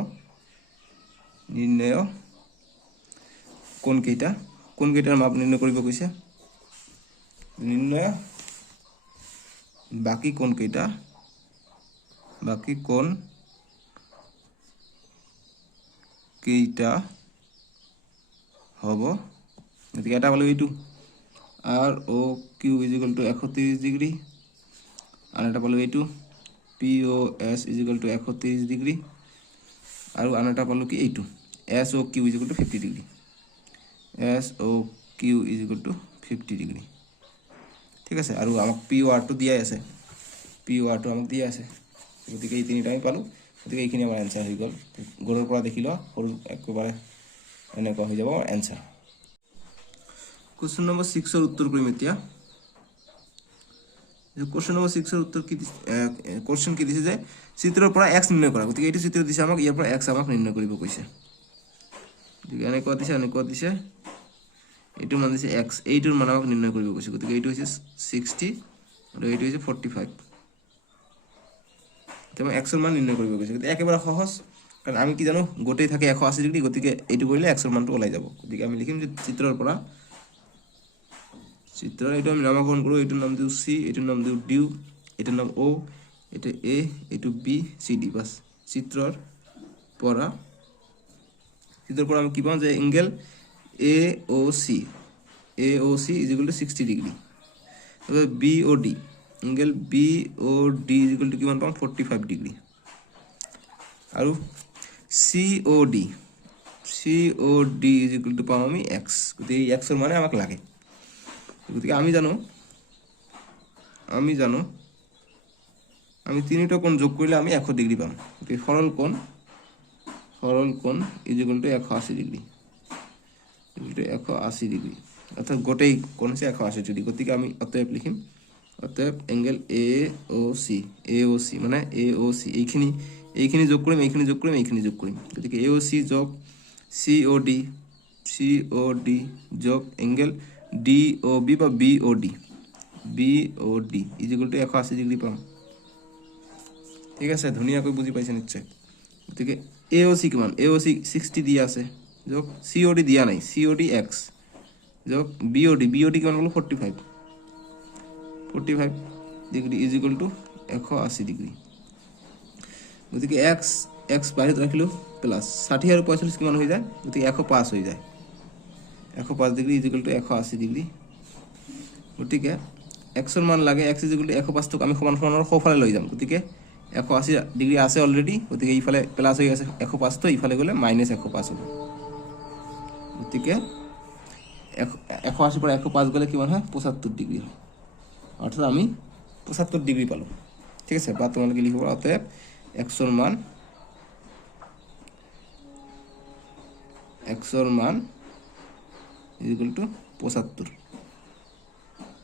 কোনকেইটাৰ মাপ নিৰ্ণয় কৰিব কৈছে নিৰ্ণয় বাকী কোণকেইটা হ'ব গতিকে এটা পালোঁ এইটো R O' Q is equal to 130 degree আন এটা পালোঁ এইটো P O' S is equal to 130 degree আৰু আন এটা পালোঁ কি এইটো S O' Q is equal to 50 degree degree ঠিক আছে আৰু আমাক পি অ' আৰটো দিয়াই আছে আমাক দিয়া আছে গতিকে এই তিনিটা আমি পালোঁ গতিকে এইখিনি আমাৰ এনচাৰ হৈ গ'ল গ'লৰ পৰা দেখি লোৱা সৰু একেবাৰে এনেকুৱা হৈ যাব এনচাৰ কুৱেশ্যন নম্বৰ 6ৰ উত্তৰ কৰিম এতিয়া কুৱেশ্যন নম্বৰ 6ৰ উত্তৰ কি কুৱেশ্যন কি দিছে যে চিত্ৰৰ পৰা x নিৰ্ণয় কৰা গতিকে এইটো চিত্ৰ দিছে আমাক ইয়াৰ পৰা x আমাক নিৰ্ণয় কৰিব কৈছে গতিকে এনেকুৱা দিছে এইটোৰ মান দিছে x এইটোৰ মান আমাক নিৰ্ণয় কৰিব কৈছে গতিকে এইটো হৈছে 60 আৰু এইটো হৈছে 45 তেমন x ৰ মান নিৰ্ণয় কৰিব কৈছে গতিকে একেবাৰে সহজ কাৰণ আমি কি জানো গোটেই থাকে 180 ডিগ্ৰী গতিকে এইটো কৰিলে x ৰ মানটো ওলাই যাব গতিকে আমি লিখিম যে চিত্ৰৰ এইটো আমি নামকৰণ কৰোঁ এইটোৰ নাম দিওঁ c এইটোৰ নাম দিওঁ d এইটোৰ নাম o এইটো a এইটো b c d বাস চিত্ৰৰ পৰা আমি কি পাওঁ যে angle AOC is equal two 60 degree তাৰপৰা BOD angle BOD is equal two কিমান পাম 45 ডিগ্ৰী আৰু COD ইজ ইকুৱেল টু পাম আমি x গতিকে এই x ৰ মানে আমাক লাগে গতিকে আমি জানো আমি তিনিটা কোণ যোগ কৰিলে আমি 100 ডিগ্ৰী পাম গতিকে সৰল কোণ is equal two 180 degree 180 degree, অর্থাৎ গোটেই কোণ হচ্ছে 180 ডিগ্রি। গতিকে আমি অতএব লিখিম, অতএব এঙ্গেল এ ও সি মানে এইখিনি যোগ কৰিম, এইখিনি যোগ কৰিম, এইখিনি যোগ কৰিম। গতিকে এ ও সি যোগ COD যোগ এঙ্গেল DOB বা BOD is equal two 180 degree পাম। ঠিক আছে, ধুনীয়াকৈ বুজি পাইছে নিশ্চয়। গতিকে এ ও সি কিমান, এ ও সি 60 দিয়া আছে, যোগ COD দিয়া নাই, COD x যোগ BOD কিমান বলো 45 degree is equal two 180 degree. গতিকে এক্স বাহিৰত ৰাখিলোঁ, প্লাছ 60 আৰু 45 কিমান হৈ যায়, গতিকে 105 হৈ যায়। 105 degree is equal two 180 degree. গতিকে এক্সৰ মান লাগে, এক্স ইজ ইকুৱেল টু 105টোক আমি সমান সমানৰ সোঁফালে লৈ যাম। গতিকে 180 ডিগ্ৰী আছে অলৰেডি, গতিকে ইফালে প্লাছ হৈ আছে 105টো, ইফালে গ'লে মাইনাছ 105 হ'ব। গতিকে 180 পৰা 105 গ'লে কিমান হয়, 75 ডিগ্ৰী হয়। অৰ্থাৎ আমি 75 ডিগ্ৰী পালোঁ। ঠিক আছে, বা তোমালোকে লিখিব অতএব এক্সৰ মান is equal two 75,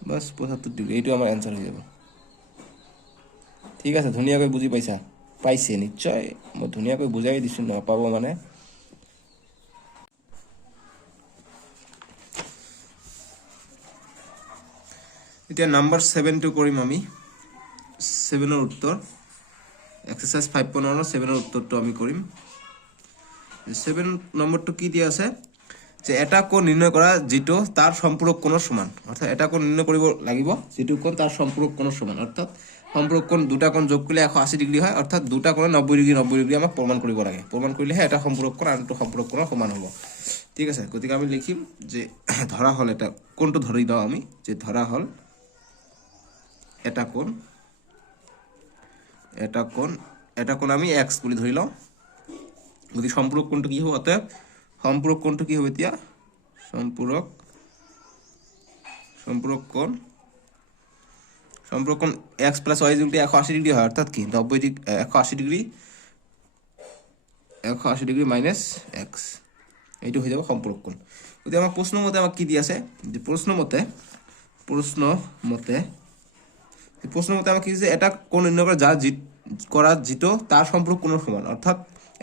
bus 75 degree, এইটো আমাৰ এনচাৰ হৈ যাব। ঠিক আছে, ধুনীয়াকৈ বুজি পাইছে নিশ্চয়, মই ধুনীয়াকৈ বুজাই দিছোঁ, নাপাব মানে। এতিয়া নাম্বাৰ 7টো কৰিম আমি, 7ৰ উত্তৰ, এক্সাৰচাইজ 5.1 7ৰ উত্তৰটো আমি কৰিম। 7 নম্বৰটো কি দিয়া আছে, যে এটা কোণ নিৰ্ণয় কৰা যিটো তাৰ সম্পূৰক কোণৰ সমান। অৰ্থাৎ এটা কোণ নিৰ্ণয় কৰিব লাগিব যিটো কোণ তাৰ সম্পূৰক কোণৰ সমান, অৰ্থাৎ সম্পূৰক কোণ দুটা কোণ যোগ কৰিলে 180 ডিগ্ৰী হয়, অৰ্থাৎ দুটা কোণে 90 ডিগ্ৰী আমাক প্ৰমাণ কৰিব লাগে। প্ৰমাণ কৰিলেহে এটা সম্পূৰক কোণ আনটো সম্পূৰক কোণৰ সমান হ'ব। ঠিক আছে, গতিকে আমি লিখিম যে ধৰা হ'ল, এটা কোণটো ধৰি লওঁ আমি, যে ধৰা হ'ল এটা কোণ আমি এক্স বুলি ধৰি লওঁ। গতিকে সম্পূৰক কোণটো কি হ'ব, অতএব সম্পূৰক কোণটো কি হ'ব, এতিয়া সম্পূৰক কোণ এক্স প্লাছ ওয়াই যোনটো 180 ডিগ্ৰী হয়, অৰ্থাৎ কি 180 ডিগ্ৰী মাইনাছ এক্স, এইটো হৈ যাব সম্পূৰক কোণ। গতিকে আমাক প্ৰশ্ন মতে আমাক কি দি আছে, যে প্ৰশ্ন মতে আমাক কি দিছে, এটা কোণ নিৰ্ণয় কৰা যিটো তাৰ সম্পূৰক কোণৰ সমান। অৰ্থাৎ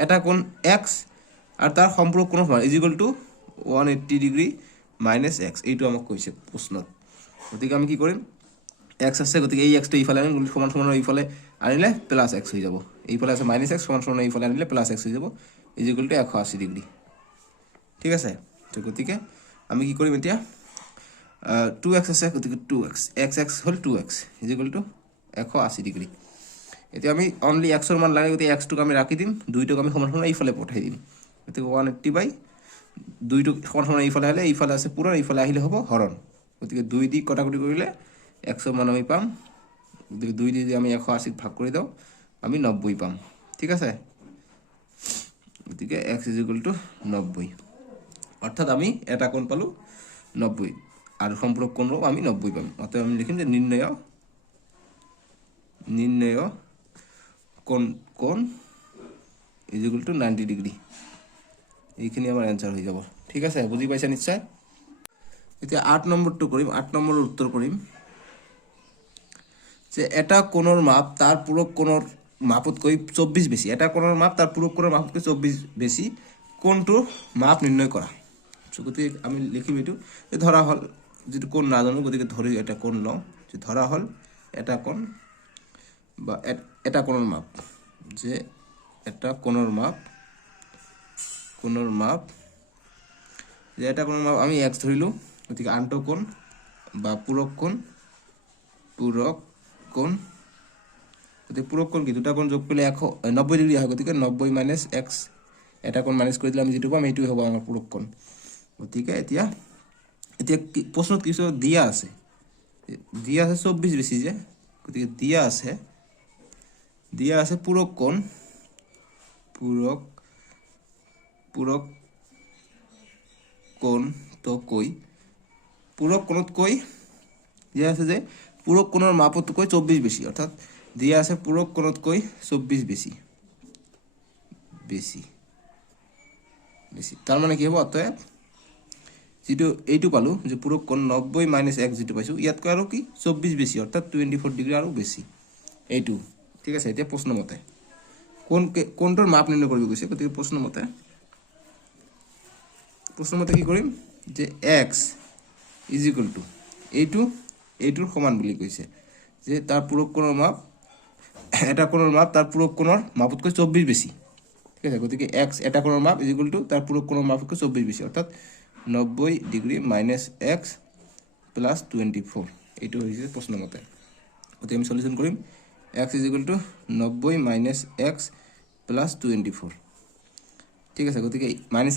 এটা কোণ এক্স আৰু তাৰ সম্পূৰক কোণৰ সমান is equal two 180 degree minus x, এইটো আমাক কৈছে প্ৰশ্নত। গতিকে আমি কি কৰিম, এক্স আছে, গতিকে এই এক্সটো ইফালে আনিম, সমান সমানৰ ইফালে আনিলে প্লাছ এক্স হৈ যাব। এইফালে আছে মাইনাছ এক্স, সমান সমানৰ ইফালে আনিলে প্লাছ এক্স হৈ যাব, ইজ ইকুৱেল টু 180 ডিগ্ৰী। ঠিক আছে, তো গতিকে আমি কি কৰিম এতিয়া, 2x আছে, গতিকে 2x x হ'ল 2x is equal two 180 degree. এতিয়া আমি অনলি এক্সৰ মান লাগে, গতিকে এক্সটোক আমি ৰাখি দিম, 2টোক আমি সমান সমান এইফালে পঠাই দিম। গতিকে 180/2টোক সমান সমান এইফালে আহিলে, এইফালে আছে পূৰণ, এইফালে আহিলে হ'ব হৰণ। গতিকে 2 দি কটাকটি কৰিলে এক্সৰ মান আমি পাম, গতিকে 2 দি আমি 180 ভাগ কৰি দিওঁ, আমি 90 পাম। ঠিক আছে, গতিকে এক্স ইজ ইকুৱেল টু 90, অৰ্থাৎ আমি এটা কোণ পালোঁ 90 আৰু সম্পূৰক কোণও আমি 90 পাম। অতএব আমি লিখিম যে নিৰ্ণয় কোণ ইজ ইকুৱেল টু 90 ডিগ্ৰী। এইখিনি আমাৰ এনচাৰ হৈ যাব। ঠিক আছে, বুজি পাইছা নিশ্চয়। এতিয়া 8 নম্বৰটো কৰিম, 8 নম্বৰৰ উত্তৰ কৰিম, যে এটা কোণৰ মাপ তাৰ পূৰক কোণৰ মাপতকৈ 24 বেছি। এটা কোণৰ মাপ তাৰ পূৰক কোণৰ মাপতকৈ 24 বেছি, কোণটোৰ মাপ নিৰ্ণয় কৰা। গতিকে আমি লিখিম এইটো, যে ধৰা হ'ল, যিটো কোণ নাজানো, গতিকে ধৰি এটা কোণ লওঁ, যে ধৰা হ'ল এটা কোণ বা এটা কোণৰ মাপ, যে এটা কোণৰ মাপ যে এটা কোণৰ মাপ আমি এক্স ধৰিলোঁ, গতিকে আনটো কোণ বা পূৰক কোণ, গতিকে পূৰক কোণ কি, দুটা কোণ যোগ কৰিলে 190 ডিগ্ৰী হয়, গতিকে 90 মাইনাছ এক্স, এটা কোণ মাইনাছ কৰি দিলে আমি যিটো পাম সেইটোৱে হ'ব আমাৰ পূৰক কোণ। গতিকে এতিয়া কি প্ৰশ্নত কিছু দিয়া আছে 24 বেছি যে, গতিকে দিয়া আছে পূৰক কোণতকৈ দিয়া আছে যে পূৰক কোণৰ মাপতকৈ 24 বেছি, অৰ্থাৎ দিয়া আছে পূৰক কোণতকৈ 24 বেছি। তাৰ মানে কি হ'ব, অতএব যেটো এইটো পালো যে পূৰক কোণ 90 - x যেটো পাইছো ইয়াতকৈ আৰু কি 24 বেছি অৰ্থাৎ 24 ডিগ্ৰী আৰু বেছি এইটো ঠিক আছে এতিয়া প্ৰশ্ন মতে কোণটোৰ মাপ নিৰ্ণয় কৰিব গৈছে গতিকে প্ৰশ্ন মতে কি কৰিম যে x = এইটোৰ সমান বুলি কৈছে যে তাৰ পূৰক কোণৰ মাপ এটা কোণৰ মাপ তাৰ পূৰক কোণৰ মাপতকৈ 24 বেছি ঠিক আছে গতিকে x এটা কোণৰ মাপ = তাৰ পূৰক কোণৰ মাপতকৈ 24 বেছি অৰ্থাৎ 90 ডিগ্ৰী - x + 24 এইটো হৈছে প্ৰশ্ন মতে গতিকে আমি সলিউশন কৰিম x = 90 - x + 24 ঠিক আছে গতিকে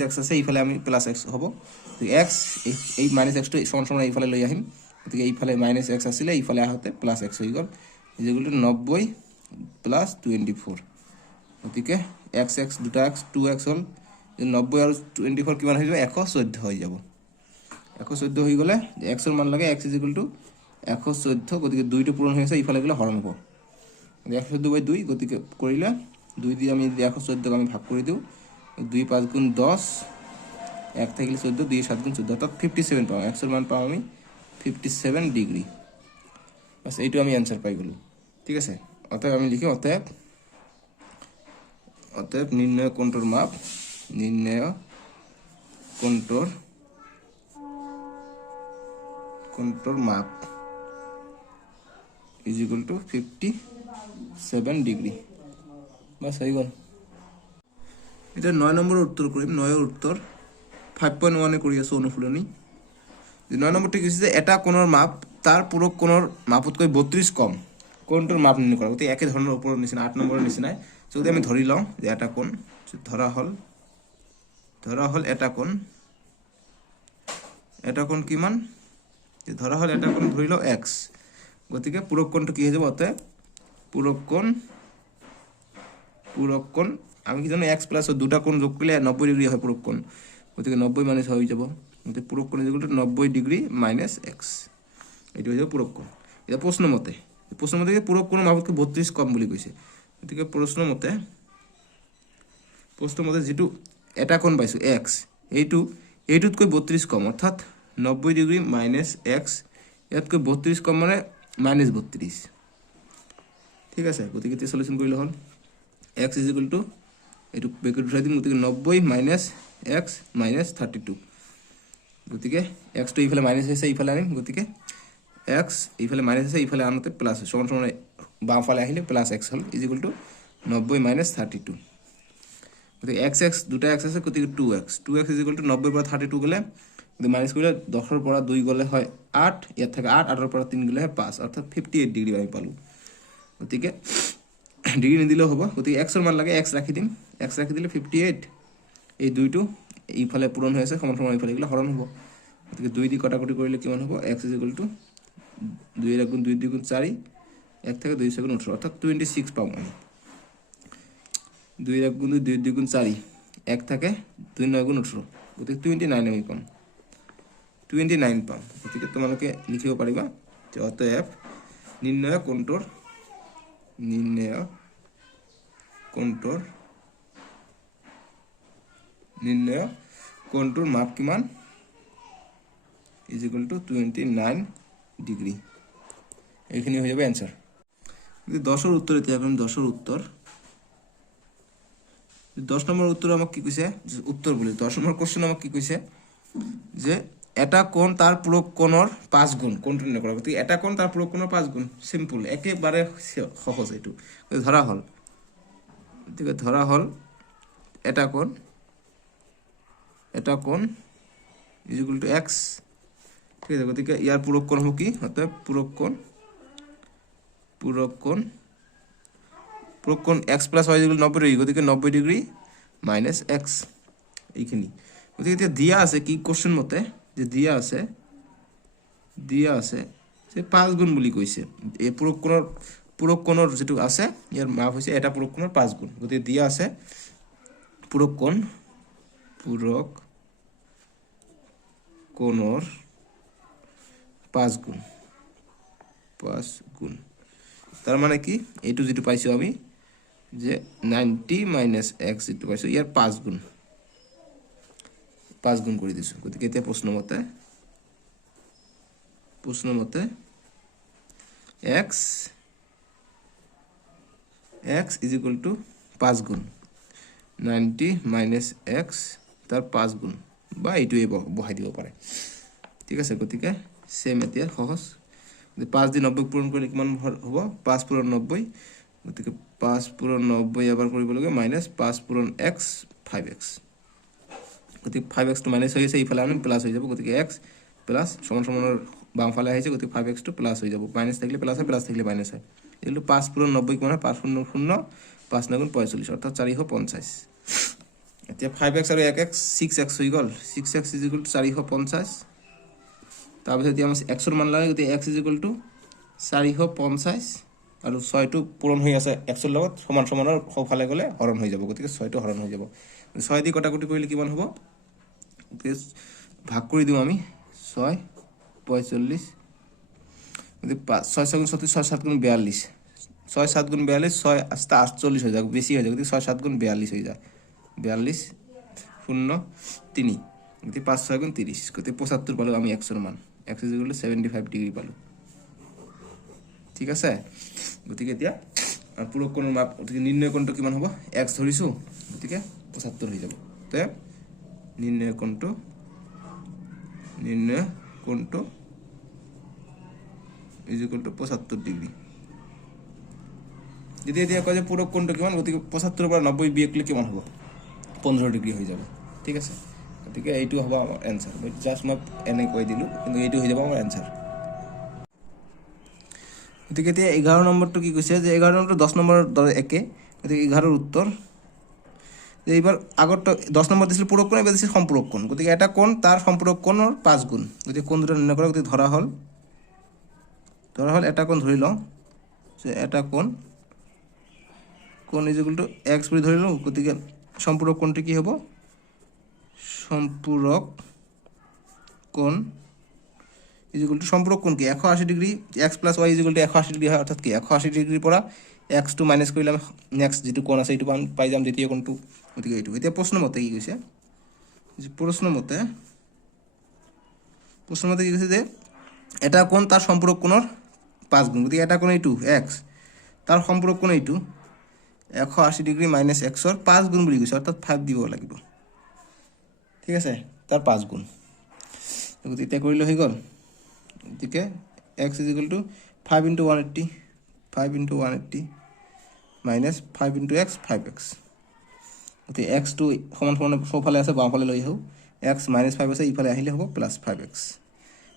-x আছে ইফালে আমি +x হ'ব গতিকে x এই -x টো সমান ইফালে লৈ আহিম গতিকে ইফালে -x আছিলে ইফালে আহতে +x হৈ গ'ল = 90 + 24 গতিকে x দুটা x 2x হ'ল 90 আৰু 24 কিমান হৈ যাব 114 হৈ যাব 114 হৈ গ'লে x ৰ মান লাগে x = 114 গতিকে 2 টো পূৰণ হৈ আছে ইফালে গ'লে হৰণ হ'ব 114/2 গতিকে কৰিলে 2 দি আমি 114 আমি ভাগ কৰি দিও 2 5 গুণ 10 1 থাকিলে 14 2 7 গুণ 14 অর্থাৎ 57 পাও x এর মান পাও আমি 57 ডিগ্রি বাস এইটো আমি आंसर পাই গলো ঠিক আছে অতএব আমি লিখি অতএব নির্ণয় কোণটোর মাপ নির্ণয় কোণটোর মাপ = 57 ডিগ্রি বাস হয়ে গেল এটা 9 নম্বরের উত্তর করিম 9 এর উত্তর 5.1 এ করি আছে অনুশীলনী যে 9 নম্বরটি কি যে এটা কোণের মাপ তার পূরক কোণের মাপতকৈ 32 কম কোণটোর মাপ নির্ণয় করা গতি একই ধরনের উপর নিচিনা 8 নম্বরের নিচিনা যদি আমি ধরি লও যে এটা কোণ ধরা হল এটা কোণ কিমান যে ধরা হল এটা কোণ ধরি লও x গতিকে পূরক কোণটো কি হয়ে যাবে অতএব পূরক কোণ আমি কি জানো x প্লাস দুটা কোণ যোগ করলে 90 ডিগ্রি হয় পূরক কোণ গতিকে 90 মাইনাস হয়ে যাব গতিকে পূরক কোণ = 90 ডিগ্রি মাইনাস x এটি হয়ে যাবে পূরক কোণ এটা প্রশ্ন মতে কি পূরক কোণৰ মাপতকৈ 32 কম বুলি কৈছে গতিকে প্রশ্ন মতে যেটো এটা কোণ পাইছো x এইটোতকৈ 32 কম অর্থাৎ 90 ডিগ্রি মাইনাস x ইয়াতকৈ 32 কম মানে মাইনাস 32 ঠিক আছে গতিকে তে সলিউশন কৰিলে হল x = এইটো ব্ৰেকেট উঠাই দিম গতিকে 90 - x - 32 গতিকে x টো ইফালে মাইনাস হৈছে ইফালে আনিম গতিকে x ইফালে মাইনাস আছে ইফালে আনতে প্লাস সমান বাম ফালে আহিলে +x হল = 90 - 32 গতিকে x দুটা x আছে গতিকে 2x = 90 পৰা 32 গলে মাইনাস কৰিলে 10 ৰ পৰা 2 গলে হয় 8 ইয়াত থাকে 8 8 ৰ পৰা 3 গলে হয় 5 অৰ্থাৎ 58 ডিগ্ৰি আমি পালো গতিকে ডিগ্ৰি নিদিলেও হ'ব গতিকে x ৰ মান লাগে x ৰাখি দিম x ৰাখি দিলে 58 এই দুইটো ইফালে পূৰণ হৈ আছে সমান ইফালে গলে হৰণ হ'ব গতিকে 2 দি কটাকটি কৰিলে কিমান হ'ব x = 2 * 2 = 2 4 1 থেকে 2 * 18 অর্থাৎ 26 পাম আমি 2 * 2 = 4 1 থেকে 2 * 9 = 18 গতিকে 29 আমি পাম 29 পাম গতিকে তোমালোকে লিখিব পাৰিবা যে অতএব নিৰ্ণয় কোণটোৰ মাপ কিমান = 29 ডিগ্রি এইখিনি হৈ যাব आंसर 10 এর উত্তর এতিয়া আমি 10 এর উত্তর 10 নম্বর উত্তর আমাক কি কইছে উত্তর বলি 10 নম্বর কোশ্চেন আমাক কি কইছে যে এটা কোণ তার পূরক কোণৰ 5 গুণ কোণটো নিৰ্ণয় কৰা গতি এটা কোণ তাৰ পূৰক কোণৰ 5 গুণ সিম্পল একেবাৰে সহজ এটো ধৰা হল এটা কোণ = x ঠিক আছে গতিকে ইয়াৰ পূরক কোণ হ'ব কি অতএব পূরক কোণ x + y = 90 ডিগ্রি গতিকে 90 ডিগ্রি মাইনাস x এইখিনি গতিকে এতিয়া দিয়া আছে কি কোশ্চেন মতে যে দিয়া আছে যে 5 গুণ বুলি কৈছে এই পূরক কোণৰ যেটো আছে ইয়াৰ মাপ হৈছে এটা পূৰক কোণৰ 5 গুণ গতিকে দিয়া আছে পূৰক কোণৰ 5 গুণ তার মানে কি এইটো যেটো পাইছো আমি যে 90 - x যেটো পাইছো ইয়াৰ 5 গুণ 5 গুণ কৰি দিছোঁ গতিকে এতিয়া প্ৰশ্নমতে x is equal to 5 গুণ 90 minus x তাৰ 5 গুণ বা এইটোৱে বহাই দিব পাৰে ঠিক আছে গতিকে সেম এতিয়া সহজ 5 দি 90 পূৰণ কৰিলে কিমান হ'ব 5 পূৰণ 90 গতিকে 5 পূৰণ 90 এবাৰ কৰিব লাগে মাইনাস 5 পূৰণ x 5x গতিকে 5x টো মাইনাস হৈ আছে ইফালে আমি প্লাস হৈ যাব গতিকে x প্লাস সমান সমানৰ বামফালে আহিছে গতিকে 5x টো প্লাস হৈ যাব মাইনাস থাকিলে প্লাস হয় প্লাস থাকিলে মাইনাস হয় এগুলো 5 পূরণ 90 কিমান হয় 5 পূরণ 0 5 9 গুণ 45 অর্থাৎ 450 এতিয়া 5x আৰু 1x 6x হৈ গল 6x = 450 তাৰপিছত এতিয়া আমি x ৰ মান লাগে গতিকে x = 450 আৰু 6 টো পূৰণ হৈ আছে x ৰ লগত সমান সমানৰ সফালে গলে হৰণ হৈ যাব গতিকে 6 টো হৰণ হৈ যাব 6 দি কটাকটি কৰিলে কিমান হ'ব ভাগ কৰি দিও আমি 6 45 6 7 গুণ 6 7 গুণ 42 6 7 গুণ 42 6 আস্তে 48 হয়ে যায় বেশি হয়ে যায় 6 7 গুণ 42 হয়ে যায় 42 0 3 গতি 5 6 গুণ 30 গতি 75 পালো আমি x এর মান x = 75 ডিগ্রি পালো ঠিক আছে গতিকে এতিয়া পূৰক কোণৰ মাপ গতিকে নিৰ্ণয় কোণটো কিমান হ'ব x ধৰিছো গতিকে 75 হৈ যাব তে নিৰ্ণয় কোণটো is equal to 75 ডিগ্ৰি যদি এতিয়া কয় যে পূৰক কোণটো কিমান গতিকে 75 পৰা 90 বিয়োগ কৰিলে কিমান হ'ব 15 ডিগ্ৰি হৈ যাব ঠিক আছে গতিকে এইটো হ'ব আমাৰ आंसर মই জাস্ট মই এনে কৈ দিলো কিন্তু এইটো হৈ যাব আমাৰ आंसर গতিকে এতিয়া 11 নম্বৰটো কি কৈছে যে 11 নম্বৰটো 10 নম্বৰৰ দৰে একে গতিকে 11 ৰ উত্তৰ যে এইবাৰ আগত 10 নম্বৰ দিছিল পূৰক কোণ এবাৰ দিছিল সম্পূৰক কোণ গতিকে এটা কোণ তাৰ সম্পূৰক কোণৰ 5 গুণ গতিকে কোণ দুটা নিৰ্ণয় কৰা গতিকে ধৰা হল এটা কোণ ধৰি লওঁ যে এটা কোণ is equal to x বুলি ধৰি লওঁ গতিকে সম্পূৰক কোণটো কি হ'ব সম্পূৰক কোণ is equal to সম্পূরক কোণ কি 180 degree x plus y is equal to 180 degree হয় অর্থাৎ কি 180 ডিগ্রির পৰা x টো মাইনাস কৰিলে আমি নেক্সট যেটো কোণ আছে এইটো পাই যাম দ্বিতীয় কোণটো গতিকে এইটো এতিয়া প্ৰশ্নমতে কি কৈছে যে প্ৰশ্নমতে কি কৈছে যে এটা কোণ তাৰ সম্পূৰক কোণৰ 5 গুণ গতিকে এটা কোণ এইটো x তাৰ সম্পূৰক কোণ এইটো 180 ডিগ্ৰি মাইনাস x ৰ 5 গুণ বুলি কৈছে অৰ্থাৎ 5 দিব লাগিব ঠিক আছে তাৰ 5 গুণ গতিকে এটা কৰিলে হৈ গল গতিকে x is equal to 5 into 180 minus 5 into x 5x গতিকে x টো সমান সমান সোঁফালে আছে বামফালে লৈ আহো x minus 5 আছে ইফালে আহিলে হ'ব plus 5x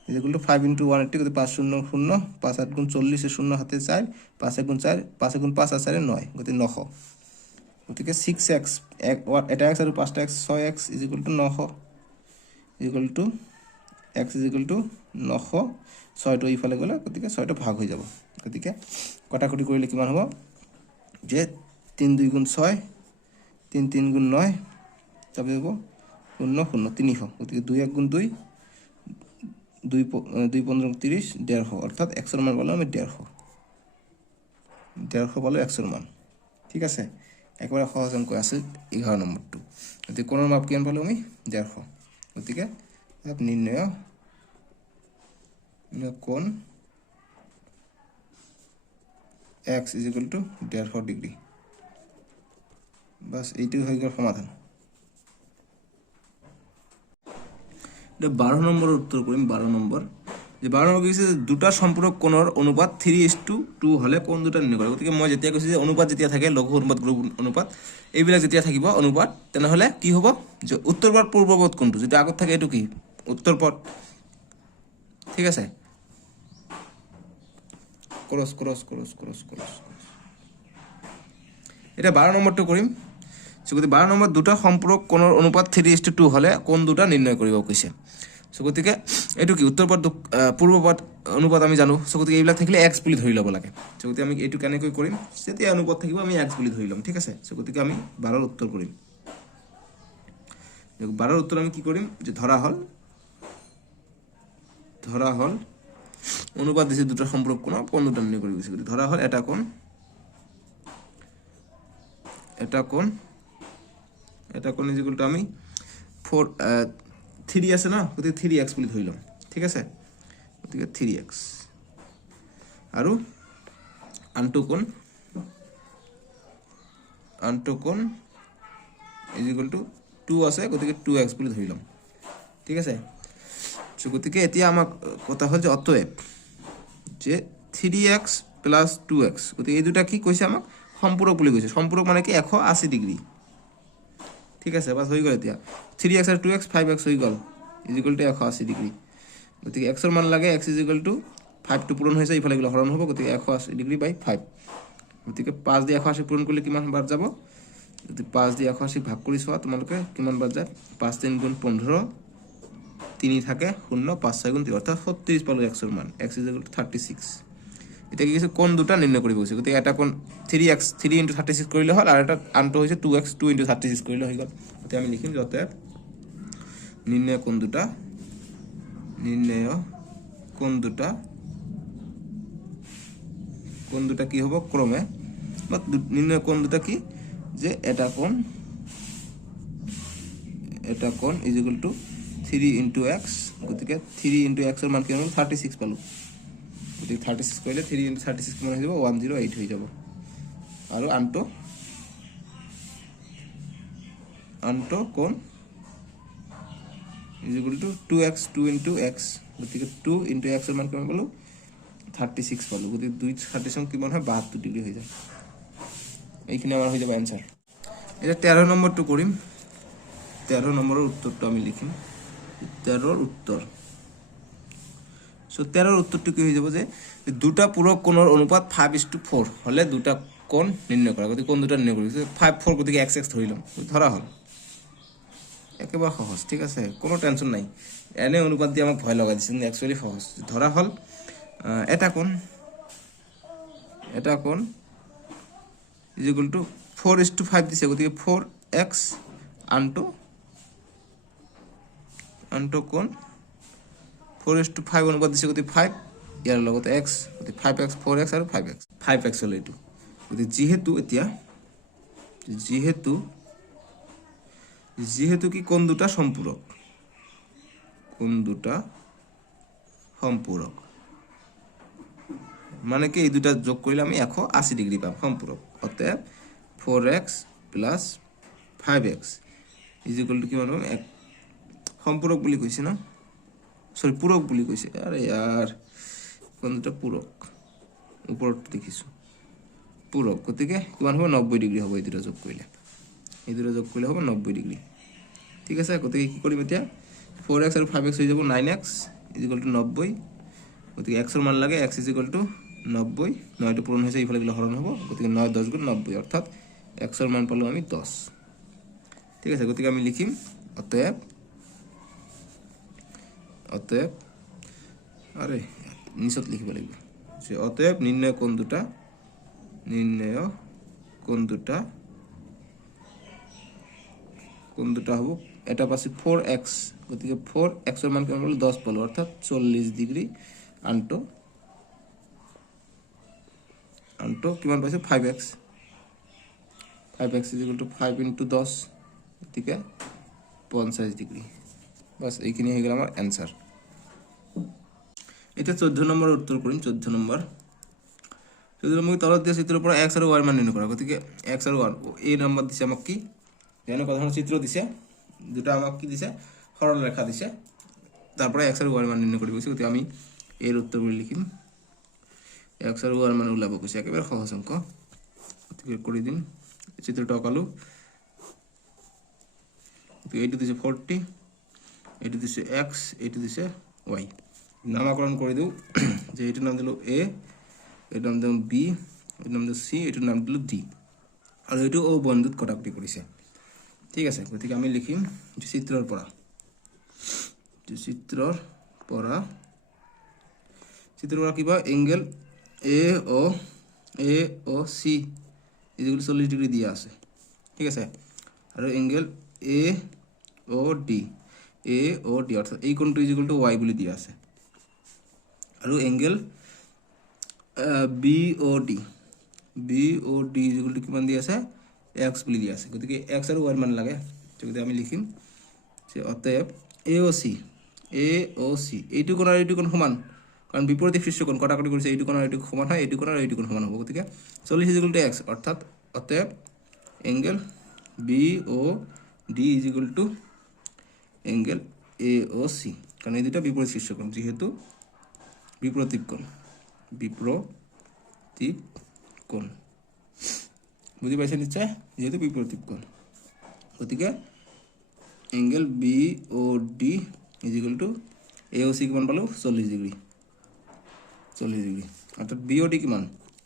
is equal to 5 into 180 গতিকে 5 0 0 5 8 গুণ 40 0 হাতে 4 5 1 গুণ 4 5 গুণ 5 আছে 9 গতিকে 900 গতিকে 6x এটা x আৰু 5টা x 6x is equal to 900 is equal to x is equal to 900 6 টো ইফালে গলে গতিকে 6 টো ভাগ হৈ যাব গতিকে কটাকটি কৰিলে কিমান হ'ব যে 3 2 গুণ 6 3 3 গুণ 9 তবে হ'ব 0 0 300 গতিকে 2 1 গুণ 2 2 2 15 30 150 অর্থাৎ x এর মান বললাম আমি 150 পালো x এর মান ঠিক আছে একবারে সহজ অঙ্ক আছে 11 নম্বরটো গতিকে কোণৰ মাপ কিমান পালো আমি 150 গতিকে আপনি নির্ণয় কোণ x is equal to 150 degree বাস এইটো হৈ গল সমাধান 12 নম্বরের উত্তর করিম 12 নম্বর যে 12 নম্বর কৈছে দুটা সম্পূরক কোণৰ অনুপাত 3:2 হলে কোণ দুটা নিৰ্ণয় কৰা গতিকে মই যেতিয়া কৈছে যে অনুপাত যেতিয়া থাকে লঘু অনুপাত গুৰু অনুপাত এইবিলাক যেতিয়া থাকিব অনুপাত তেনেহলে কি হ'ব যে উত্তৰপদ পূৰ্বপদ কোণটো যেটা আগত থাকে এটো কি উত্তৰপদ ঠিক আছে ক্ৰস এটা 12 নম্বৰটো কৰিম সো গতি 12 নম্বৰ দুটা সম্পূৰক কোণৰ অনুপাত 3:2 হলে কোণ দুটা নিৰ্ণয় কৰিব কৈছে সো গতিকে এটো কি উত্তৰপদ পূৰ্বপদ অনুপাত আমি জানো সো গতিকে এইবিলাক থাকিলে x বুলি ধৰি লব লাগে সো গতিকে আমি এটো কেনেকৈ কৰিম যেতিয়া অনুপাত থাকিব আমি x বুলি ধৰি লম ঠিক আছে সো গতিকে আমি 12 ৰ উত্তৰ কৰিম 12 ৰ উত্তৰ আমি কি কৰিম যে ধৰা হল অনুপাত দিছে দুটা সম্পূৰক কোণ দুটা নিৰ্ণয় কৰিব গৈছে ধৰা হল এটা কোণ is equal to আমি 3 আছে না, গতিকে 3x বুলি ধৰি লম, ঠিক আছে। গতিকে 3x আৰু আনটো কোণ ইজ ইকুৱেল টু 2 আছে, গতিকে 2x বুলি ধৰি লম, ঠিক আছে। গতিকে এতিয়া আমাক কথা হ'ল যে অতএব যে 3x প্লাছ 2x, গতিকে এই দুটা কি কৈছে আমাক সম্পূৰক বুলি কৈছে। সম্পূৰক মানে কি 180 ডিগ্ৰী, ঠিক আছে। বাছ হৈ গ'ল। এতিয়া 3x আৰু 2x 5x হৈ গ'ল ইজ ইকুৱেল টু 180 ডিগ্ৰী। গতিকে এক্সৰ মান লাগে, x ইজ ইকুৱেল টু 5টো পূৰণ হৈছে, ইফালে গ'লে হৰণ হ'ব, গতিকে 180 ডিগ্ৰী বাই 5। গতিকে 5 দিয়ে 180 পূৰণ কৰিলে কিমান বাৰ যাব? যদি 5 দিয়ে 180 ভাগ কৰি চোৱা তোমালোকে কিমান বাৰ যায়? 5 3 গুণ 15, 3 থাকে 0, 5 6 গুণ 3 অৰ্থাৎ 36 পালোঁ এক্সৰ মান, x ইজ ইকুৱেল টু 36। এতিয়া কি কৈছে? কোণ দুটা নিৰ্ণয় কৰিব গৈছে। গতিকে এটা কোণ 3x 3 × 36 কৰিলে হ'ল, আৰু এটা আনটো হৈছে 2x 2 × 36 কৰিলে হৈ গ'ল। এতিয়া আমি লিখিম যাতে নিৰ্ণয় কোণ দুটা কি হ'ব ক্ৰমে, বা নিৰ্ণয় কোণ দুটা কি যে এটা কোণ ইজ ইকুৱেল টু 3 × x, গতিকে 3 × x এৰ মান কিমান হ'ল 36 পালোঁ। গতিকে 36 কৰিলে 3 × 36 কিমান হৈ যাব? 108 হৈ যাব। আৰু আনটো কোণ is equal two 2x 2 × x, গতিকে 2 × x এর মান কিমান পালোঁ? 36 পালোঁ। গতিকে 2 36 কিমান হয়? 72 ডিগ্ৰী হৈ যায়। এইখিনি আমাৰ হৈ যাব এনসাৰ। এটা 13 নম্বৰটো কৰিম। 13 নম্বৰৰ উত্তৰটো আমি লিখিম। 13ৰ উত্তৰ। সো 13ৰ উত্তৰটো কি হৈ যাব যে দুটা পূৰক কোণৰ অনুপাত 5:4 হলে দুটা কোণ নিৰ্ণয় কৰা। গতিকে কোণ দুটা নিৰ্ণয় কৰিছে 5 4, গতিকে x x ধৰি লম, ধৰা হ'ল। একেবাৰে সহজ, ঠিক আছে, কোনো টেনশন নাই। এনে অনুপাত দিয়ে আমাক ভয় লগাই দিছে, কিন্তু একচুয়ালি সহজ। ধৰা হ'ল এটা কোণ ইজ ইকুৱেল টু 4:5 দিছে, গতিকে 4x আনটো কোণ 4:5 অনুপাত দিছে, গতিকে 5 ইয়াৰ লগত x, গতিকে 5x 4x আৰু 5x হ'ল এইটো। গতিকে যিহেতু কি কোণ দুটা সম্পূৰক, মানে কি এই দুটা যোগ কৰিলে আমি 180 ডিগ্ৰী পাম, সম্পূৰক। অতএব 4x plus 5x is equal two কিমান পাম? সম্পূৰক বুলি কৈছে না, সৰি পূৰক বুলি কৈছে। আৰে ইয়াৰ কোণ দুটা পূৰক, ওপৰত দেখিছোঁ পূৰক, গতিকে কিমান হ'ব? 90 ডিগ্ৰী হ'ব। এই দুটা যোগ কৰিলে হ'ব 90 ডিগ্ৰী, ঠিক আছে। গতিকে কি কৰিম এতিয়া? 4x আৰু 5x হৈ যাব 9x ইজ ইকুৱেল টু 90, গতিকে x ৰ মান লাগে, x ইজ ইকুৱেল টু 90, 9টো পূৰণ হৈছে, ইফালে গ'লে হৰণ হ'ব, গতিকে 9 10 গুণ 90 অৰ্থাৎ x ৰ মান পালোঁ আমি 10, ঠিক আছে। গতিকে আমি লিখিম অতএব আরে নিচত লিখিব লাগিব যে অতএব নির্ণয় কোণ দুটা হ'ব। এটা পাছে 4x, গতিকে 4x এর মান কিমান পালোঁ? 10 পালোঁ, অর্থাৎ 40 ডিগ্ৰী। আনটো কিমান পাইছে? 5x ইজ ইকুৱেল টু 5 × 10, গতিকে 50 ডিগ্ৰী। বাস এইখিনি হৈ গ'ল আমাৰ এনসাৰ। এতিয়া 14 নম্বৰৰ উত্তৰ কৰিম। 14 নম্বৰ তলত দিয়া চিত্ৰৰ পৰা x আৰু y মান নিৰ্ণয় কৰা। গতিকে x আৰু y এই নম্বৰ দিছে আমাক কি এনেকুৱা ধৰণৰ চিত্ৰ দিছে, দুটা আমাক কি দিছে? সৰল ৰেখা দিছে, তাৰ পৰা x আৰু y মান নিৰ্ণয় কৰিব কৈছে। গতিকে আমি এৰ উত্তৰবোৰ লিখিম। x আৰু y মান ওলাব কৈছে, একেবাৰে সহজ অংক। গতিকে কৰি দিম, চিত্ৰটো আঁকালো। গতিকে এইটো দিছে 40, এইটো দিছে x, এইটো দিছে y। নামকরণ করে দিও, যে এটার নাম দিল a, এটার নাম দিলাম b, এটার নাম দিল c, এটার নাম দিল d, আর এইটো ও বন্ধুত কটাকটি কৰিছে, ঠিক আছে। গতিকে আমি লিখিম যে চিত্ৰৰ পৰা কিবা এঙ্গেল এ ও সি ইকুয়াল 40 ডিগ্ৰী দিয়া আছে, ঠিক আছে। আৰু এঙ্গেল এ ও ডি অৰ্থাৎ এই কোণটো ইকুয়াল টু y বুলি দিয়া আছে। আৰু angle B O D equal to কিমান দিয়া আছে? x বুলি দিয়া আছে। গতিকে x আৰু y মান লাগে, গতিকে আমি লিখিম যে অতএব AOC এইটো কোণ আৰু এইটো কোণ সমান, কাৰণ বিপৰীত শীৰ্ষ কোণ কটাকটি কৰিছে, এইটো কোণ আৰু এইটো সমান হয়, এইটো কোণ আৰু এইটো কোণ সমান হ'ব। গতিকে 40 ইজ ইকুৱেল টু এক্স, অৰ্থাৎ অতএব angle BOD is equal to angle AOC, কাৰণ এই দুটা বিপৰীত শীৰ্ষ কোণ, যিহেতু বিপ্ৰতীপ কোণ বুঝি পাইছে নিশ্চয়, যেহেতু বিপ্ৰতীপ কোণ। গতিকে angle BOD is equal to AOC কিমান পালোঁ 40 ডিগ্ৰী, অৰ্থাৎ BOD কিমান,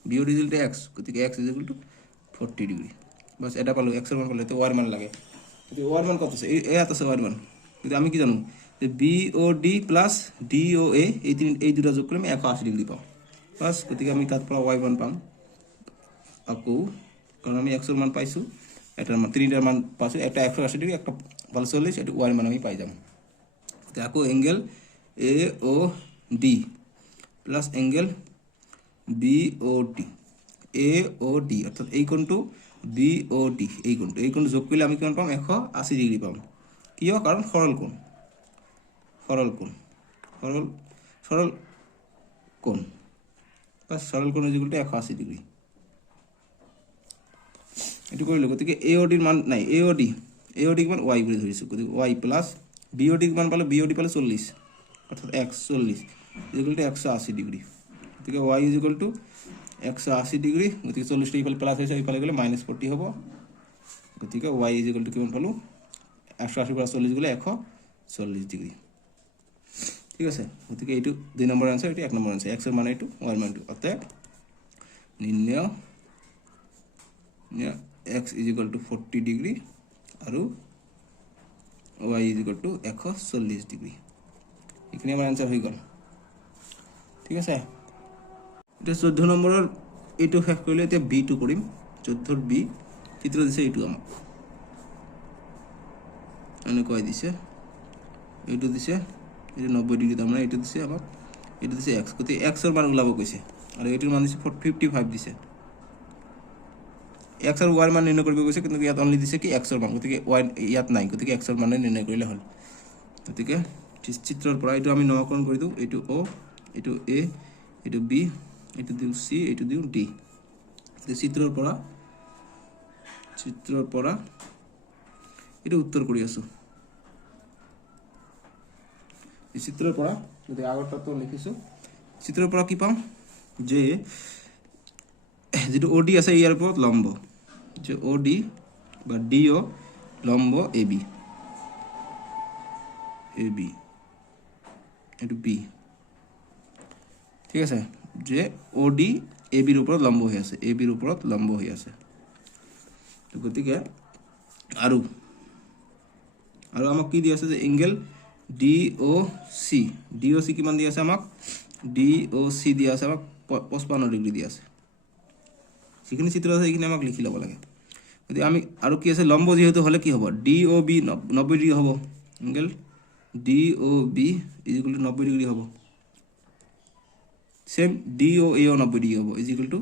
BOD is equal to x, গতিকে x is equal to 40 degree. বাছ এটা পালোঁ, এক্সৰ মান পালোঁ, এতিয়া ৱাইৰ মান লাগে। গতিকে ৱাইৰ মান কত আছে, ইয়াত আছে ৱাইৰ মান। কিন্তু আমি কি জানো যে BOD প্লাছ DOA এই দুটা যোগ কৰি আমি 180 ডিগ্ৰী পাওঁ বাছ। গতিকে আমি তাত পৰা ৱাই মান পাম আকৌ, কাৰণ আমি এক্সৰ মান পাইছোঁ, এটাৰ মান তিনিটাৰ মান পাইছোঁ, এটা 180 ডিগ্ৰী, একটা 40, এইটো ৱাইৰ মান আমি পাই যাম। এতিয়া আকৌ angle AOD plus angle BOD অৰ্থাৎ এই কোণটো BOD, এই কোণটো যোগ কৰিলে আমি কিমান পাম 180 ডিগ্ৰী পাম। কিয়, কাৰণ সৰল কোণ বাছ, সৰল কোণ ইজ ইকুৱেল টু 180 ডিগ্ৰী, এইটো কৰিলোঁ। গতিকে AODৰ মান নাই, AOD কিমান ৱাই বুলি ধৰিছোঁ, গতিকে ৱাই প্লাছ BOD কিমান পালোঁ, BOD পালোঁ 40, অৰ্থাৎ 40 ইজ ইকুৱেল টু 180 ডিগ্ৰী। গতিকে Y is equal two 180 degree, গতিকে 40টো ইফালে প্লাছ হৈছে, ইফালে গ'লে -40 হ'ব। গতিকে ৱাই ইজ ইকুৱেল টু কিমান পালোঁ, 180 পৰা 40 গ'লে 140 ডিগ্ৰী, ঠিক আছে। গতিকে এইটো 2 নম্বৰ এনচাৰ, এইটো 1 নম্বৰ এনচাৰ, এক্সৰ মান এইটো, ৱাইৰ মান এইটো। অতএব নিৰ্ণয় x is equal to 40 degree আৰু y is equal to 140 degree. এইখিনি আমাৰ এনচাৰ হৈ গ'ল, ঠিক আছে। এতিয়া 14 নম্বৰৰ এইটো শেষ কৰিলে, এতিয়া B2 কৰিম। 14ৰ B চিত্ৰ দিছে, এইটো আমাক এনেকুৱাই দিছে, এইটো দিছে, এইটো 90 ডিগ্ৰী, তাৰমানে এইটো দিছে আমাক, এইটো দিছে এক্স, গতিকে এক্সৰ মান ওলাব কৈছে, আৰু এইটোৰ মান দিছে 55 দিছে। এক্স আৰু ৱাইৰ মান নিৰ্ণয় কৰিব কৈছে, কিন্তু ইয়াত অনলি দিছে কি এক্সৰ মান, গতিকে ৱাই ইয়াত নাই, গতিকে এক্সৰ মানে নিৰ্ণয় কৰিলে হ'ল। গতিকে চিত্ৰৰ পৰা এইটো আমি নামকৰণ কৰি দিওঁ, এইটো O, এইটো A, এইটো B, এইটো দিওঁ C, এইটো দিওঁ D। চিত্ৰৰ পৰা এইটো উত্তৰ কৰি আছোঁ। এই চিত্ৰৰ পৰা যদি আগৰটো লিখিছোঁ, চিত্ৰৰ পৰা কি পাম যে যেটো OD আছে ইয়াৰ ওপৰত লম্ব, যে OD বা DO লম্ব AB, এইটো B, ঠিক আছে, যে OD ABৰ ওপৰত লম্ব হৈ আছে, গতিকে আৰু আমাক কি দি আছে যে এংগেল DOC কিমান দি আছে আমাক, DOC দি আছে আমাক 55 ডিগ্ৰী দি আছে। যিখিনি চিত্ৰ আছে এইখিনি আমাক লিখি ল'ব লাগে। গতিকে আমি আৰু কি আছে, লম্ব যেহেতু হ'লে কি হ'ব, DOB 90 ডিগ্ৰী হ'ব, angle DOB is equal two 90 degree হ'ব। সেম DOA 90 ডিগ্ৰী হ'ব, ইজ ইকুৱেল টু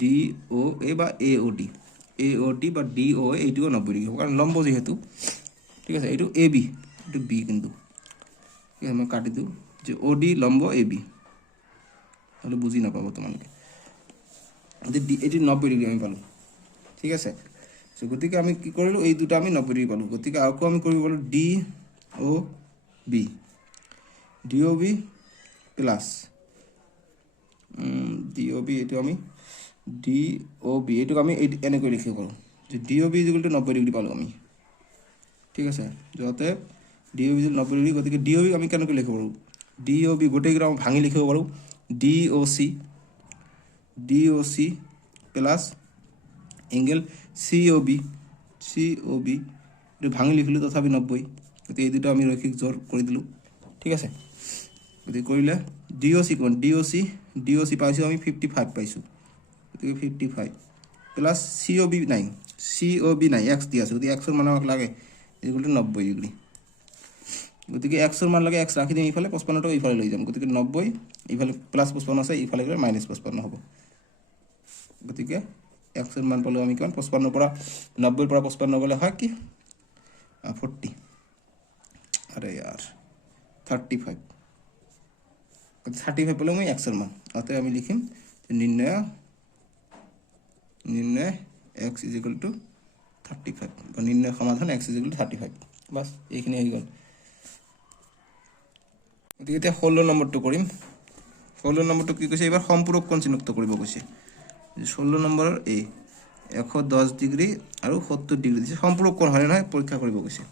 DOA বা AOD বা DOA এইটোও 90 ডিগ্ৰী হ'ব, কাৰণ লম্ব যেহেতু, ঠিক আছে। এইটো AB, এইটো B, কিন্তু ঠিক আছে মই কাটি দিওঁ, যে OD লম্ব AB, তাহলে বুঝি নাপাব তোমালোকে। এইটো 90 ডিগ্ৰী আমি পালোঁ, ঠিক আছে। গতিকে আমি কি কৰিলোঁ, এই দুটা আমি 90 ডিগ্ৰী পালোঁ। গতিকে আকৌ আমি কৰিব পাৰোঁ DOB প্লাছ DOB, এইটো আমি DOB এইটোক আমি এনেকৈ লিখিব পাৰোঁ, যে DOB is equal two 90 degree পালোঁ আমি, ঠিক আছে। যাতে DOB 90 ডিগ্ৰী, গতিকে DOB আমি কেনেকৈ লিখিব পাৰোঁ, DOB গোটেইকেইটা আমি ভাঙি লিখিব পাৰোঁ, DOC প্লাছ এংগেল COB এইটো ভাঙি লিখিলোঁ, তথাপি 90, গতিকে এই দুটা আমি ৰৈখিক জোৰ কৰি দিলোঁ, ঠিক আছে। গতিকে কৰিলে DOC কিমান, DOC পাইছোঁ আমি 55 পাইছোঁ, গতিকে 55 প্লাছ COB নাই, এক্স দি আছে, গতিকে এক্সৰ মান আমাক লাগে ইকুৱেল টু 90 ডিগ্ৰী। গতিকে এক্সৰ মান লাগে, এক্স ৰাখি দিম ইফালে, 55টো ইফালে লৈ যাম, গতিকে 90 ইফালে প্লাছ 55 আছে, ইফালে গ'লে -55 হ'ব। গতিকে এক্সৰ মান পালোঁ আমি কিমান, 55 পৰা 90 পৰা 55 গ'লে হয় কি 40, আরে यार 35 35 পেলাম আমি x এর মান অতএব আমি লিখিম যে নির্ণয় x = 35 বা নির্ণয় সমাধান x = 35 বাস এইখিনি হই গল গতিকে 16 নম্বৰটো কৰিম 16 নম্বৰটো কি কৈছে এবাৰ সম্পূৰক কোণ চিনাক্ত কৰিব কৈছে 16 নম্বৰৰ এ 110 ডিগ্ৰী আৰু 70 ডিগ্ৰী দিছে সম্পূৰক কোণ হয় নহয় পৰীক্ষা কৰিব কৈছে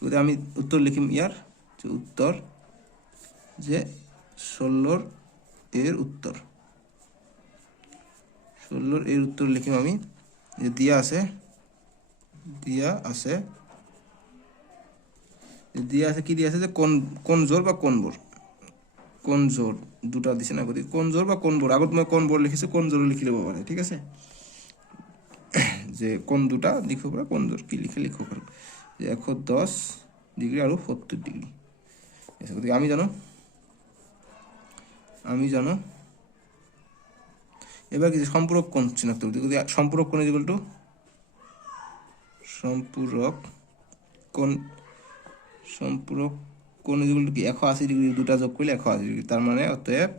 গতিকে আমি উত্তৰ লিখিম ইয়াৰ যে উত্তৰ যে 16 এর উত্তর 16 এর উত্তর লিখিম আমি যে দিয়া আছে কি দিয়া আছে যে কোন জোর বা কোন বোর কোন জোর দুটা দিছে না গতি কোন জোর বা কোন বোর আগত মই কোন বোর লিখিছে কোন জোর লিখি লব পারে ঠিক আছে যে কোন দুটা লিখব পারে কোন জোর কি লিখে লিখব পারে যে 110 ডিগ্রি আর 70 ডিগ্রি এসে গতি আমি জানো এবার কি সম্পূরক কোণ চিনাক্ত করতে গতি সম্পূরক কোণ = সম্পূরক কোণ কি 180 ডিগ্রি দুটা যোগ করলে 180 ডিগ্রি তার মানে অতএব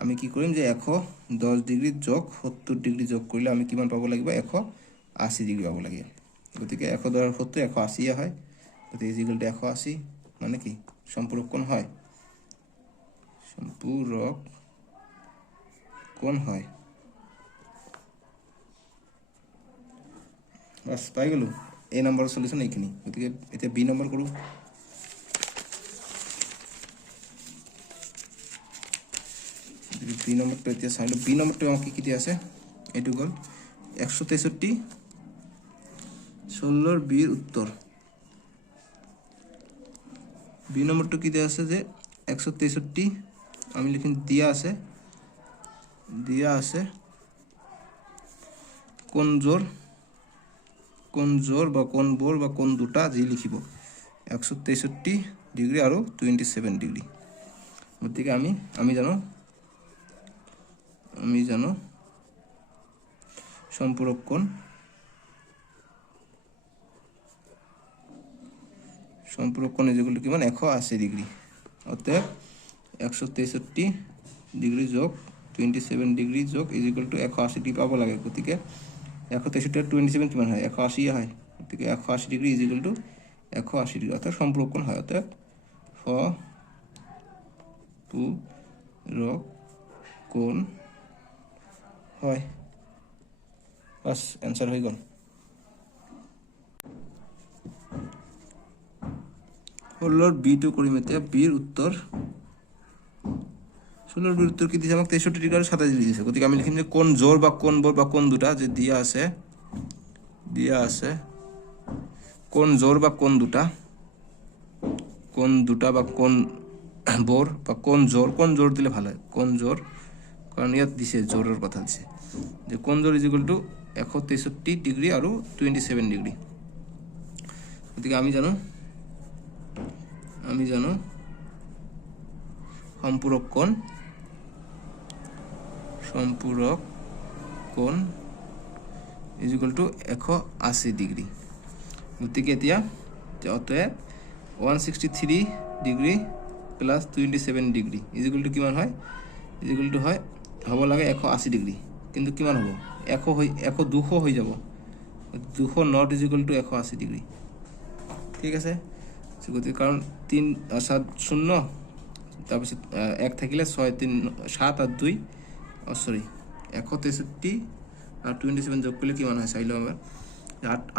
আমি কি করিম যে 110 ডিগ্রি যোগ 70 ডিগ্রি যোগ করলে আমি কিমান পাবো লাগিব 180 ডিগ্রি পাবো লাগে গতিকে 110 আর 70 180 হয় গতিকে = 180 মানে কি সম্পূরক কোণ হয় সম্পূরক কোণ হয় বাস পাই গেল এ নাম্বার সলিউশন এইখিনি গতিকে এতিয়া বি নাম্বার করব বি নাম্বারটা এতিয়া চাইলো বি নাম্বারটা আমাকে কি দিয়া আছে এটু গল 163 16 এর বির উত্তর বি নাম্বারটা কি দিয়া আছে যে 163 আমি লিখিম দিয়া আছে কোন জোর বা কোন বোর বা কোন দুটা জি লিখিব 163 ডিগ্রি আর 27 ডিগ্রি গতিকে আমি জানো সম্পূরক কোণ যেগুলো কি মানে 180 ডিগ্রি অতএব 163 ডিগ্রি যোগ 27 ডিগ্রি যোগ = 180 ডিগ্রি পাবো লাগে গতিকে 163 আর 27 কিমান হয় 180 হয় গতিকে 180 ডিগ্রি = 180 ডিগ্রি অর্থাৎ সম্পূরক কোণ হয় অর্থাৎ সম্পূরক কোণ হয় বাস অ্যানসার হয়ে গেল 16 B2 করি মেতে বির উত্তর 16 বির উত্তর কি দিছে আমাকে 63 ডিগ্রি আর 27 ডিগ্রি দিছে গতিকে আমি লিখিম যে কোন জোর বা কোন বোর বা কোন দুটা যে দিয়া আছে কোন জোর বা কোন দুটা বা কোন বোর বা কোন জোর দিলে ভালো হয় কোন জোর কারণ ইয়াত দিছে জোরের কথা দিছে যে কোন জোর = 163 ডিগ্রি আর 27 ডিগ্রি গতিকে আমি জানো সম্পূরক কোণ = 180 ডিগ্রি গতিকে এতিয়া অতএব 163 ডিগ্রি প্লাস 27 ডিগ্রি = কিমান হয় হয় হব লাগে 180 ডিগ্রি কিন্তু কিমান হব 200 হৈ যাব 200 নট = 180 ডিগ্রি ঠিক আছে গতিকে কারণ 3 7 0 তারপর 1 থাকিলে 6 3 7 আর 2 সরি 163 আর 27 যোগ করলে কিমান হয় চাইলো আমরা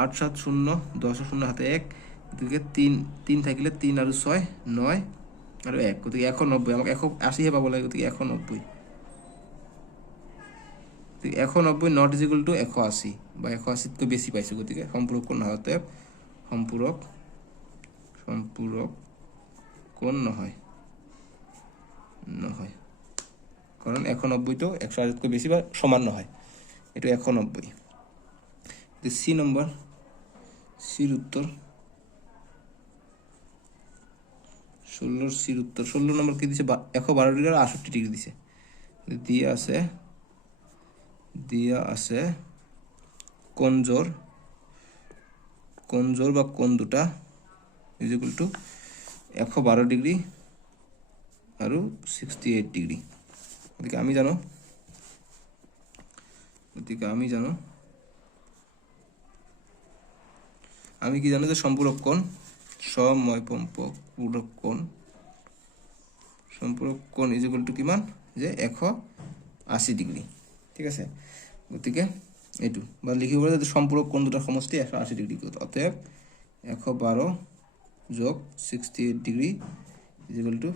8 7 0 10 0 হাতে 1 গতিকে 3 থাকিলে 3 আর 6 9 আর 1 গতিকে 190 আমাকে 180 হে পাব লাগে গতিকে 190 190 নট = 180 বা 180 তো বেশি পাইছে গতিকে সম্পূরক কোণ হয় অতএব সম্পূরক কোণ নহয় কারণ 190 তো 180 তো বেশি বা সমান নহয় এটা 190 সি নম্বর সির উত্তর 16 সির উত্তর 16 নম্বর কি দিছে 112 ডিগ্রি আর 68 ডিগ্রি দিছে দিয়া আছে কোন জোর বা কোন দুটা = 112 ডিগ্ৰী আৰু 68 ডিগ্ৰী। গতিকে আমি জানো আমি কি জানো যে সম্পূৰক কোণ সমপূৰক কোণ ইজ ইকুয়াল টু কিমান যে 180 ডিগ্ৰী। ঠিক আছে, গতিকে এইটো বা লিখিব পাৰে যে সম্পূৰক কোণ দুটাৰ সমষ্টি 180 ডিগ্ৰী। অতএব 112 যোগ 68 ডিগ্ৰী ইজ ইকুয়াল টু,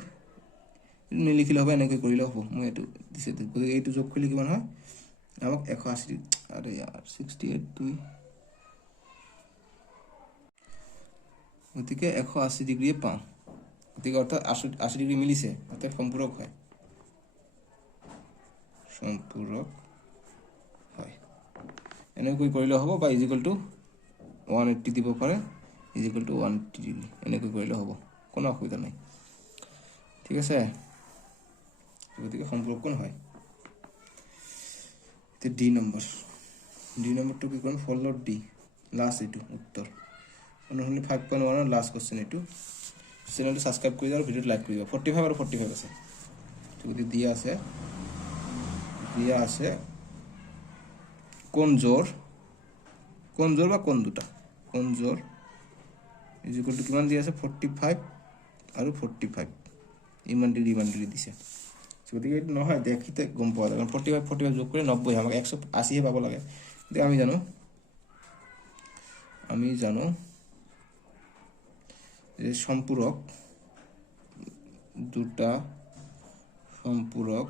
নিলিখিলে হ'ব, এনেকৈ কৰিলে হ'ব। মই এইটো দিছে, গতিকে এইটো যোগ কৰিলে কিমান হয় আমাক 180 ডিগ্ৰী। আৰে ইয়াৰ 68 2, গতিকে 180 ডিগ্ৰীয়ে পাওঁ। গতিকে অৰ্থাৎ 80 ডিগ্ৰী মিলিছে, অৰ্থাৎ সম্পূৰক হয়। এনেকৈ কৰিলে হ'ব, বা ইজ ইকুয়াল টু 180 দিব পাৰে, ইজ ইকুয়াল টু 180 ডিগ্ৰী, এনেকৈ কৰিলে হ'ব, কোনো অসুবিধা নাই। ঠিক আছে, গতিকে সম্পূৰক কোণ হয়। ডি নম্বৰটো কি কৰিম, ফলৰ ডি লাষ্ট, এইটো উত্তৰ অনুশীলনী 5.1 লাষ্ট কোৱেশ্চন। এইটো চেনেলটো ছাবস্ক্ৰাইব কৰি দিবা আৰু ভিডিঅ'টো লাইক কৰি দিবা। 45 আৰু 45 আছে, গতিকে দিয়া আছে কোণ জোৰ বা কোণ দুটা, কোণ জোৰ ইজ ইকুয়াল টু কিমান দিয়া আছে 45 আৰু 45, ইমান ডিগ্ৰী দিছে। গতিকে এইটো নহয়, দেখিতে গম পোৱা যায়, কাৰণ 45 যোগ কৰি 90 আমাক 180হে পাব লাগে। গতিকে আমি জানো যে দুটা সম্পূরক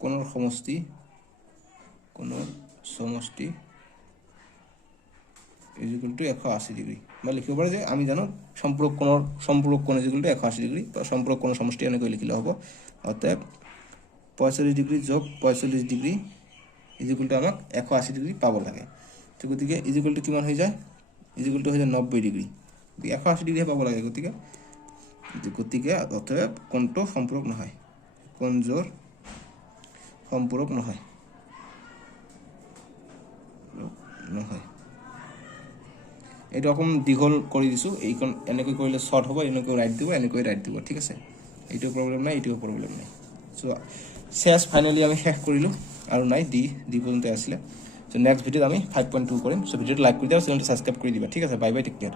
কোণৰ সমষ্টি ইজ ইকুয়াল টু 180 ডিগ্ৰী। বা লিখিব পাৰে যে আমি জানো সম্পূৰক কোণ ইজ ইকুয়াল টু 180 ডিগ্ৰী, বা সম্পূৰক কোণৰ সমষ্টি এনেকৈ লিখিলে হ'ব। অতএব 45 ডিগ্ৰী যোগ 45 ডিগ্ৰী ইজ ইকুয়াল টু আমাক 180 ডিগ্ৰী পাব লাগে। তো গতিকে ইজ ইকুয়াল টু কিমান হৈ যায়, ইজ ইকুয়াল টু হৈ যায় 90 ডিগ্ৰী। গতিকে 180 ডিগ্ৰীহে পাব লাগে। গতিকে অতএব কোণটো সম্পূৰক নহয়, কোণ জোৰ সম্পূৰক নহয়। এইটো অকণমান দীঘল কৰি দিছোঁ, এইখন এনেকৈ কৰিলে শ্বৰ্ট হ'ব, এনেকৈ ৰাইট দিব। ঠিক আছে, এইটো প্ৰব্লেম নাই, এইটোও প্ৰব্লেম নাই। চ' ফাইনেলি আমি শেষ কৰিলোঁ, আৰু নাই ডি পৰ্যন্ত আছিলে। চ' নেক্সট ভিডিঅ'ত আমি 5.2 কৰিম। চ' ভিডিঅ'টো লাইক কৰি দিয়া, চেনেলটো ছাবস্ক্ৰাইব কৰি দিবা। ঠিক আছে, বাই বাই, টেক কেয়াৰ।